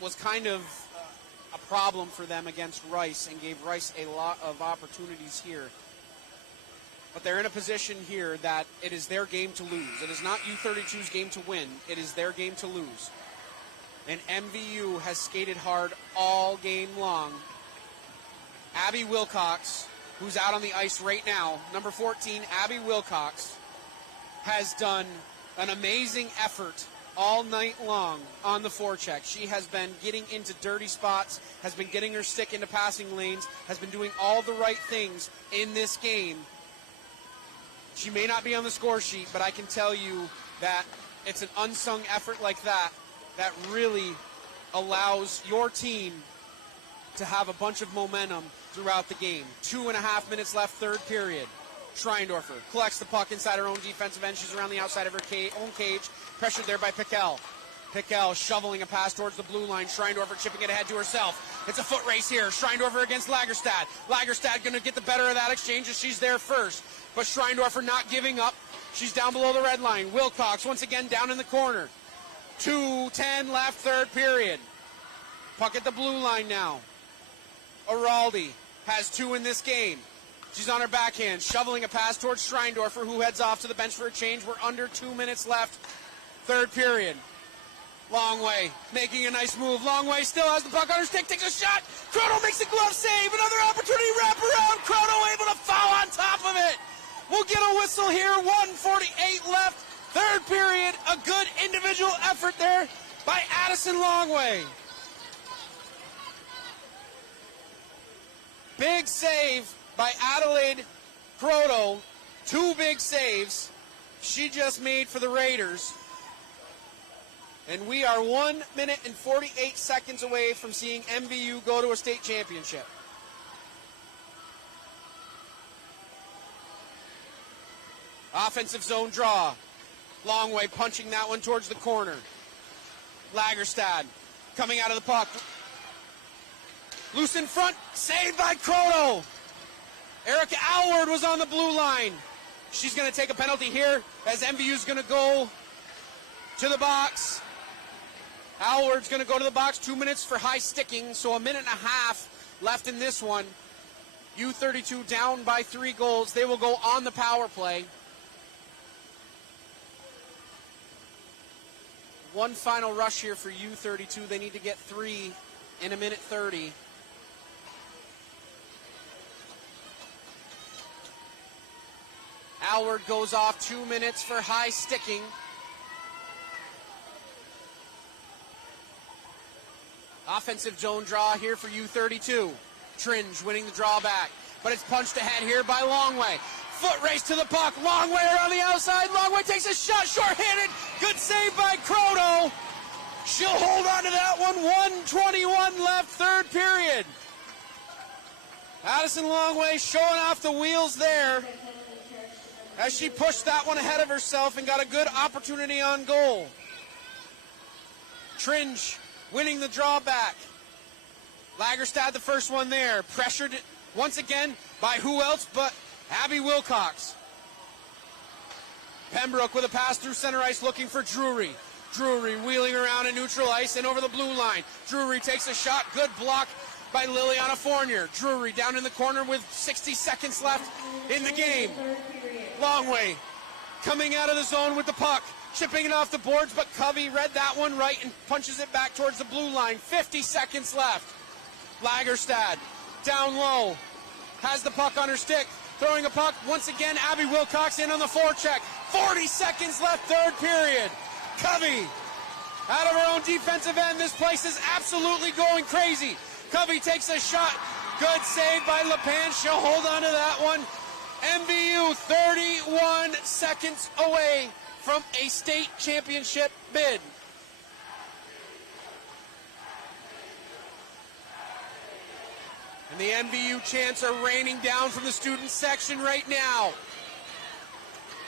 was kind of a problem for them against Rice and gave Rice a lot of opportunities here But they're in a position here that it is their game to lose. It is not U-32's game to win. It is their game to lose. And MVU has skated hard all game long. Abby Wilcox, who's out on the ice right now, number 14, Abby Wilcox, has done an amazing effort all night long on the forecheck. She has been getting into dirty spots, has been getting her stick into passing lanes, has been doing all the right things in this game. She may not be on the score sheet, but I can tell you that it's an unsung effort like that that really allows your team to have a bunch of momentum throughout the game. 2.5 minutes left, third period. Schreindorfer collects the puck inside her own defensive end. She's around the outside of her own cage, pressured there by Piquel. Piquel shoveling a pass towards the blue line. Schreindorfer chipping it ahead to herself. It's a foot race here. Schreindorfer against Lagerstad. Lagerstad going to get the better of that exchange as she's there first. But Schreindorfer not giving up. She's down below the red line. Wilcox once again down in the corner. 2:10 left, third period. Puck at the blue line now. Araldi has 2 in this game. She's on her backhand, shoveling a pass towards Schreindorfer, who heads off to the bench for a change. We're under 2 minutes left, third period. Longway making a nice move. Longway still has the puck on her stick, takes a shot. Croto makes a glove save. Another opportunity wrap around. Croto able to foul on top of it. We'll get a whistle here. 1:48 left, third period. A good individual effort there by Addison Longway. Big save by Adelaide Croto. 2 big saves she just made for the Raiders. And we are 1 minute and 48 seconds away from seeing MVU go to a state championship. Offensive zone draw. Longway punching that one towards the corner. Lagerstad coming out of the puck. Loose in front, saved by Croto. Erica Alward was on the blue line. She's going to take a penalty here as MVU's going to go to the box. Alward's going to go to the box. 2 minutes for high sticking, so 1.5 minutes left in this one. U-32 down by 3 goals. They will go on the power play. One final rush here for U-32. They need to get 3 in 1 minute 30. Alward goes off. 2 minutes for high sticking. Offensive zone draw here for U-32. Tringe winning the draw back, but it's punched ahead here by Longway. Foot race to the puck. Longway around the outside. Longway takes a shot, short-handed. Good save by Croto. She'll hold on to that one. 1:21 left, third period. Addison Longway showing off the wheels there as she pushed that one ahead of herself and got a good opportunity on goal. Tringe winning the draw back. Lagerstad the first one there. Pressured once again by who else but Abby Wilcox. Pembroke with a pass through center ice looking for Drury. Drury wheeling around in neutral ice and over the blue line. Drury takes a shot. Good block by Liliana Fournier. Drury down in the corner with 60 seconds left in the game. Longway coming out of the zone with the puck. Chipping it off the boards, but Covey read that one right and punches it back towards the blue line. 50 seconds left. Lagerstad down low. Has the puck on her stick. Throwing a puck. Once again, Abby Wilcox in on the forecheck. 40 seconds left, third period. Covey out of her own defensive end. This place is absolutely going crazy. Covey takes a shot. Good save by LePan. She'll hold on to that one. MVU 31 seconds away from a state championship bid. And the MVU chants are raining down from the student section right now.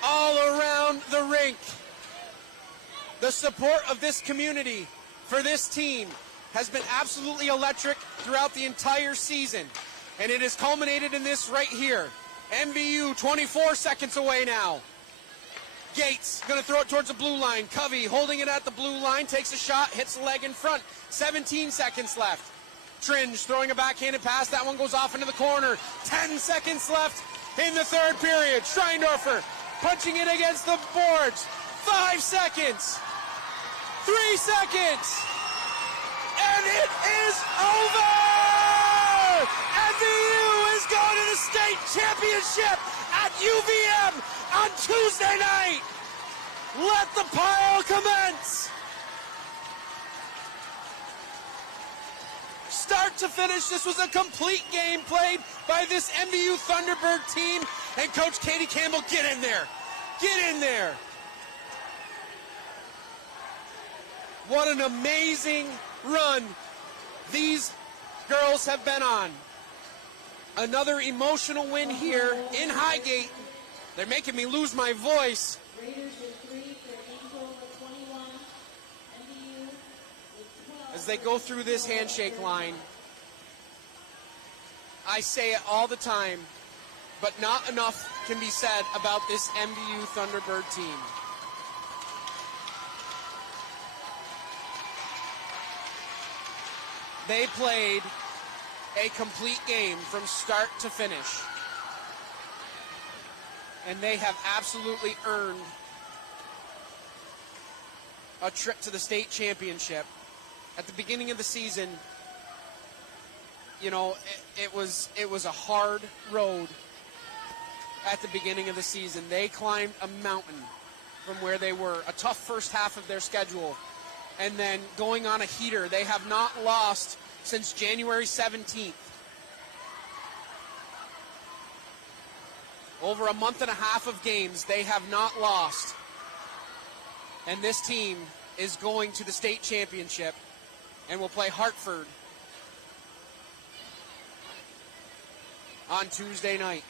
All around the rink. The support of this community for this team has been absolutely electric throughout the entire season. And it has culminated in this right here. MVU 24 seconds away now. Gates going to throw it towards the blue line. Covey holding it at the blue line, takes a shot, hits the leg in front. 17 seconds left. Tringe throwing a backhanded pass. That one goes off into the corner. 10 seconds left in the third period. Schreindorfer punching it against the boards. 5 seconds. 3 seconds. And it is over! MVU is going to the state championship at UVM on Tuesday night. Let the pile commence. Start to finish, this was a complete game played by this MVU Thunderbird team. And Coach Katie Campbell, get in there. Get in there. What an amazing run these girls have been on. Another emotional win here in Highgate. They're making me lose my voice. Raiders with 3 for Angel with 21. MVU with 12. As they go through this handshake line, I say it all the time, but not enough can be said about this MVU Thunderbird team. They played a complete game from start to finish. And they have absolutely earned a trip to the state championship. At the beginning of the season, you know, it was a hard road at the beginning of the season. They climbed a mountain from where they were, a tough first half of their schedule, and then going on a heater. They have not lost since January 17th. Over a month and a half of games, they have not lost. And this team is going to the state championship and will play Hartford on Tuesday night.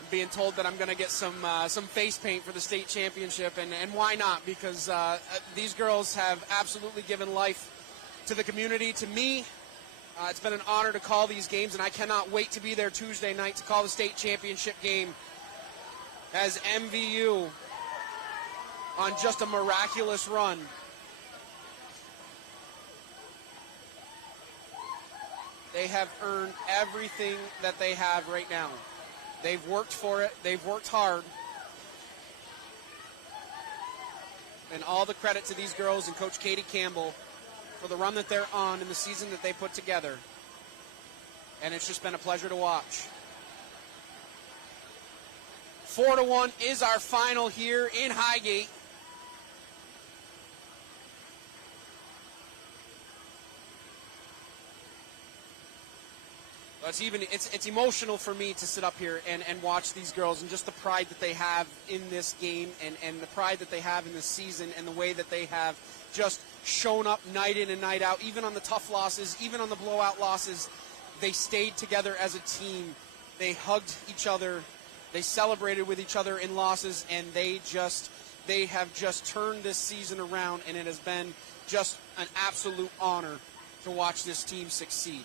I'm being told that I'm going to get some face paint for the state championship, and why not? Because these girls have absolutely given life to the community, to me. It's been an honor to call these games, and I cannot wait to be there Tuesday night to call the state championship game as MVU on just a miraculous run. They have earned everything that they have right now. They've worked for it. They've worked hard. And all the credit to these girls and Coach Katie Campbell for the run that they're on in the season that they put together. And it's just been a pleasure to watch. 4-1 is our final here in Highgate. It's emotional for me to sit up here and watch these girls and just the pride that they have in this game and the pride that they have in this season and the way that they have just shown up night in and night out, even on the tough losses, even on the blowout losses. They stayed together as a team. They hugged each other. They celebrated with each other in losses, and they have just turned this season around, and it has been just an absolute honor to watch this team succeed.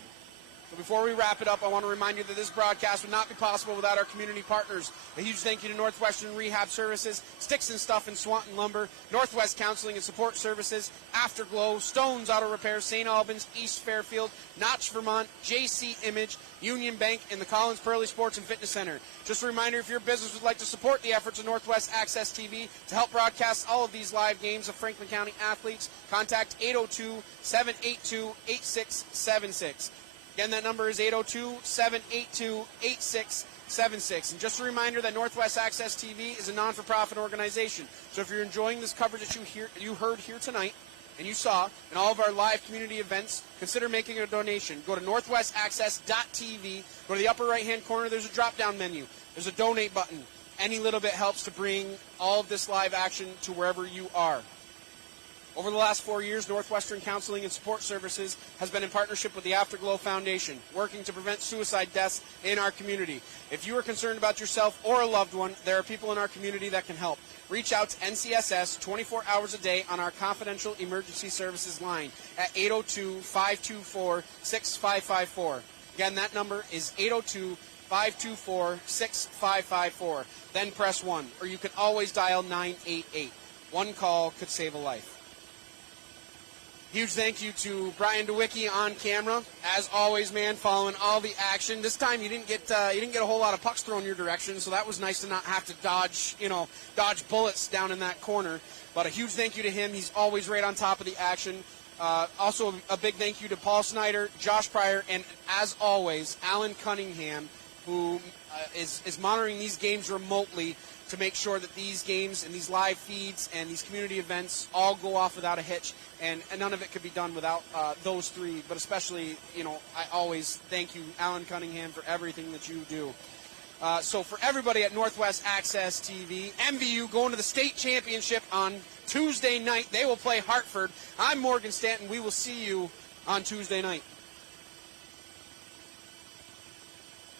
So before we wrap it up, I want to remind you that this broadcast would not be possible without our community partners. A huge thank you to Northwestern Rehab Services, Sticks and Stuff and Swanton Lumber, Northwest Counseling and Support Services, Afterglow, Stone's Auto Repair, St. Albans, East Fairfield, Notch, Vermont, JC Image, Union Bank, and the Collins Pearly Sports and Fitness Center. Just a reminder, if your business would like to support the efforts of Northwest Access TV to help broadcast all of these live games of Franklin County athletes, contact 802-782-8676. Again, that number is 802-782-8676. And just a reminder that Northwest Access TV is a non-for-profit organization. So if you're enjoying this coverage that you heard here tonight and you saw in all of our live community events, consider making a donation. Go to northwestaccess.tv. Go to the upper right-hand corner. There's a drop-down menu. There's a donate button. Any little bit helps to bring all of this live action to wherever you are. Over the last 4 years, Northwestern Counseling and Support Services has been in partnership with the Afterglow Foundation, working to prevent suicide deaths in our community. If you are concerned about yourself or a loved one, there are people in our community that can help. Reach out to NCSS 24 hours a day on our confidential emergency services line at 802-524-6554. Again, that number is 802-524-6554. Then press 1, or you can always dial 988. One call could save a life. Huge thank you to Brian DeWicki on camera, as always, man, following all the action. This time you didn't get a whole lot of pucks thrown your direction, so that was nice to not have to dodge bullets down in that corner. But a huge thank you to him. He's always right on top of the action. Also, a big thank you to Paul Snyder, Josh Pryor, and as always, Alan Cunningham, who is monitoring these games remotely to make sure that these games and these live feeds and these community events all go off without a hitch, and none of it could be done without those three. But especially, I always thank you, Alan Cunningham, for everything that you do. So for everybody at Northwest Access TV, MVU going to the state championship on Tuesday night. They will play Hartford. I'm Morgan Stanton. We will see you on Tuesday night.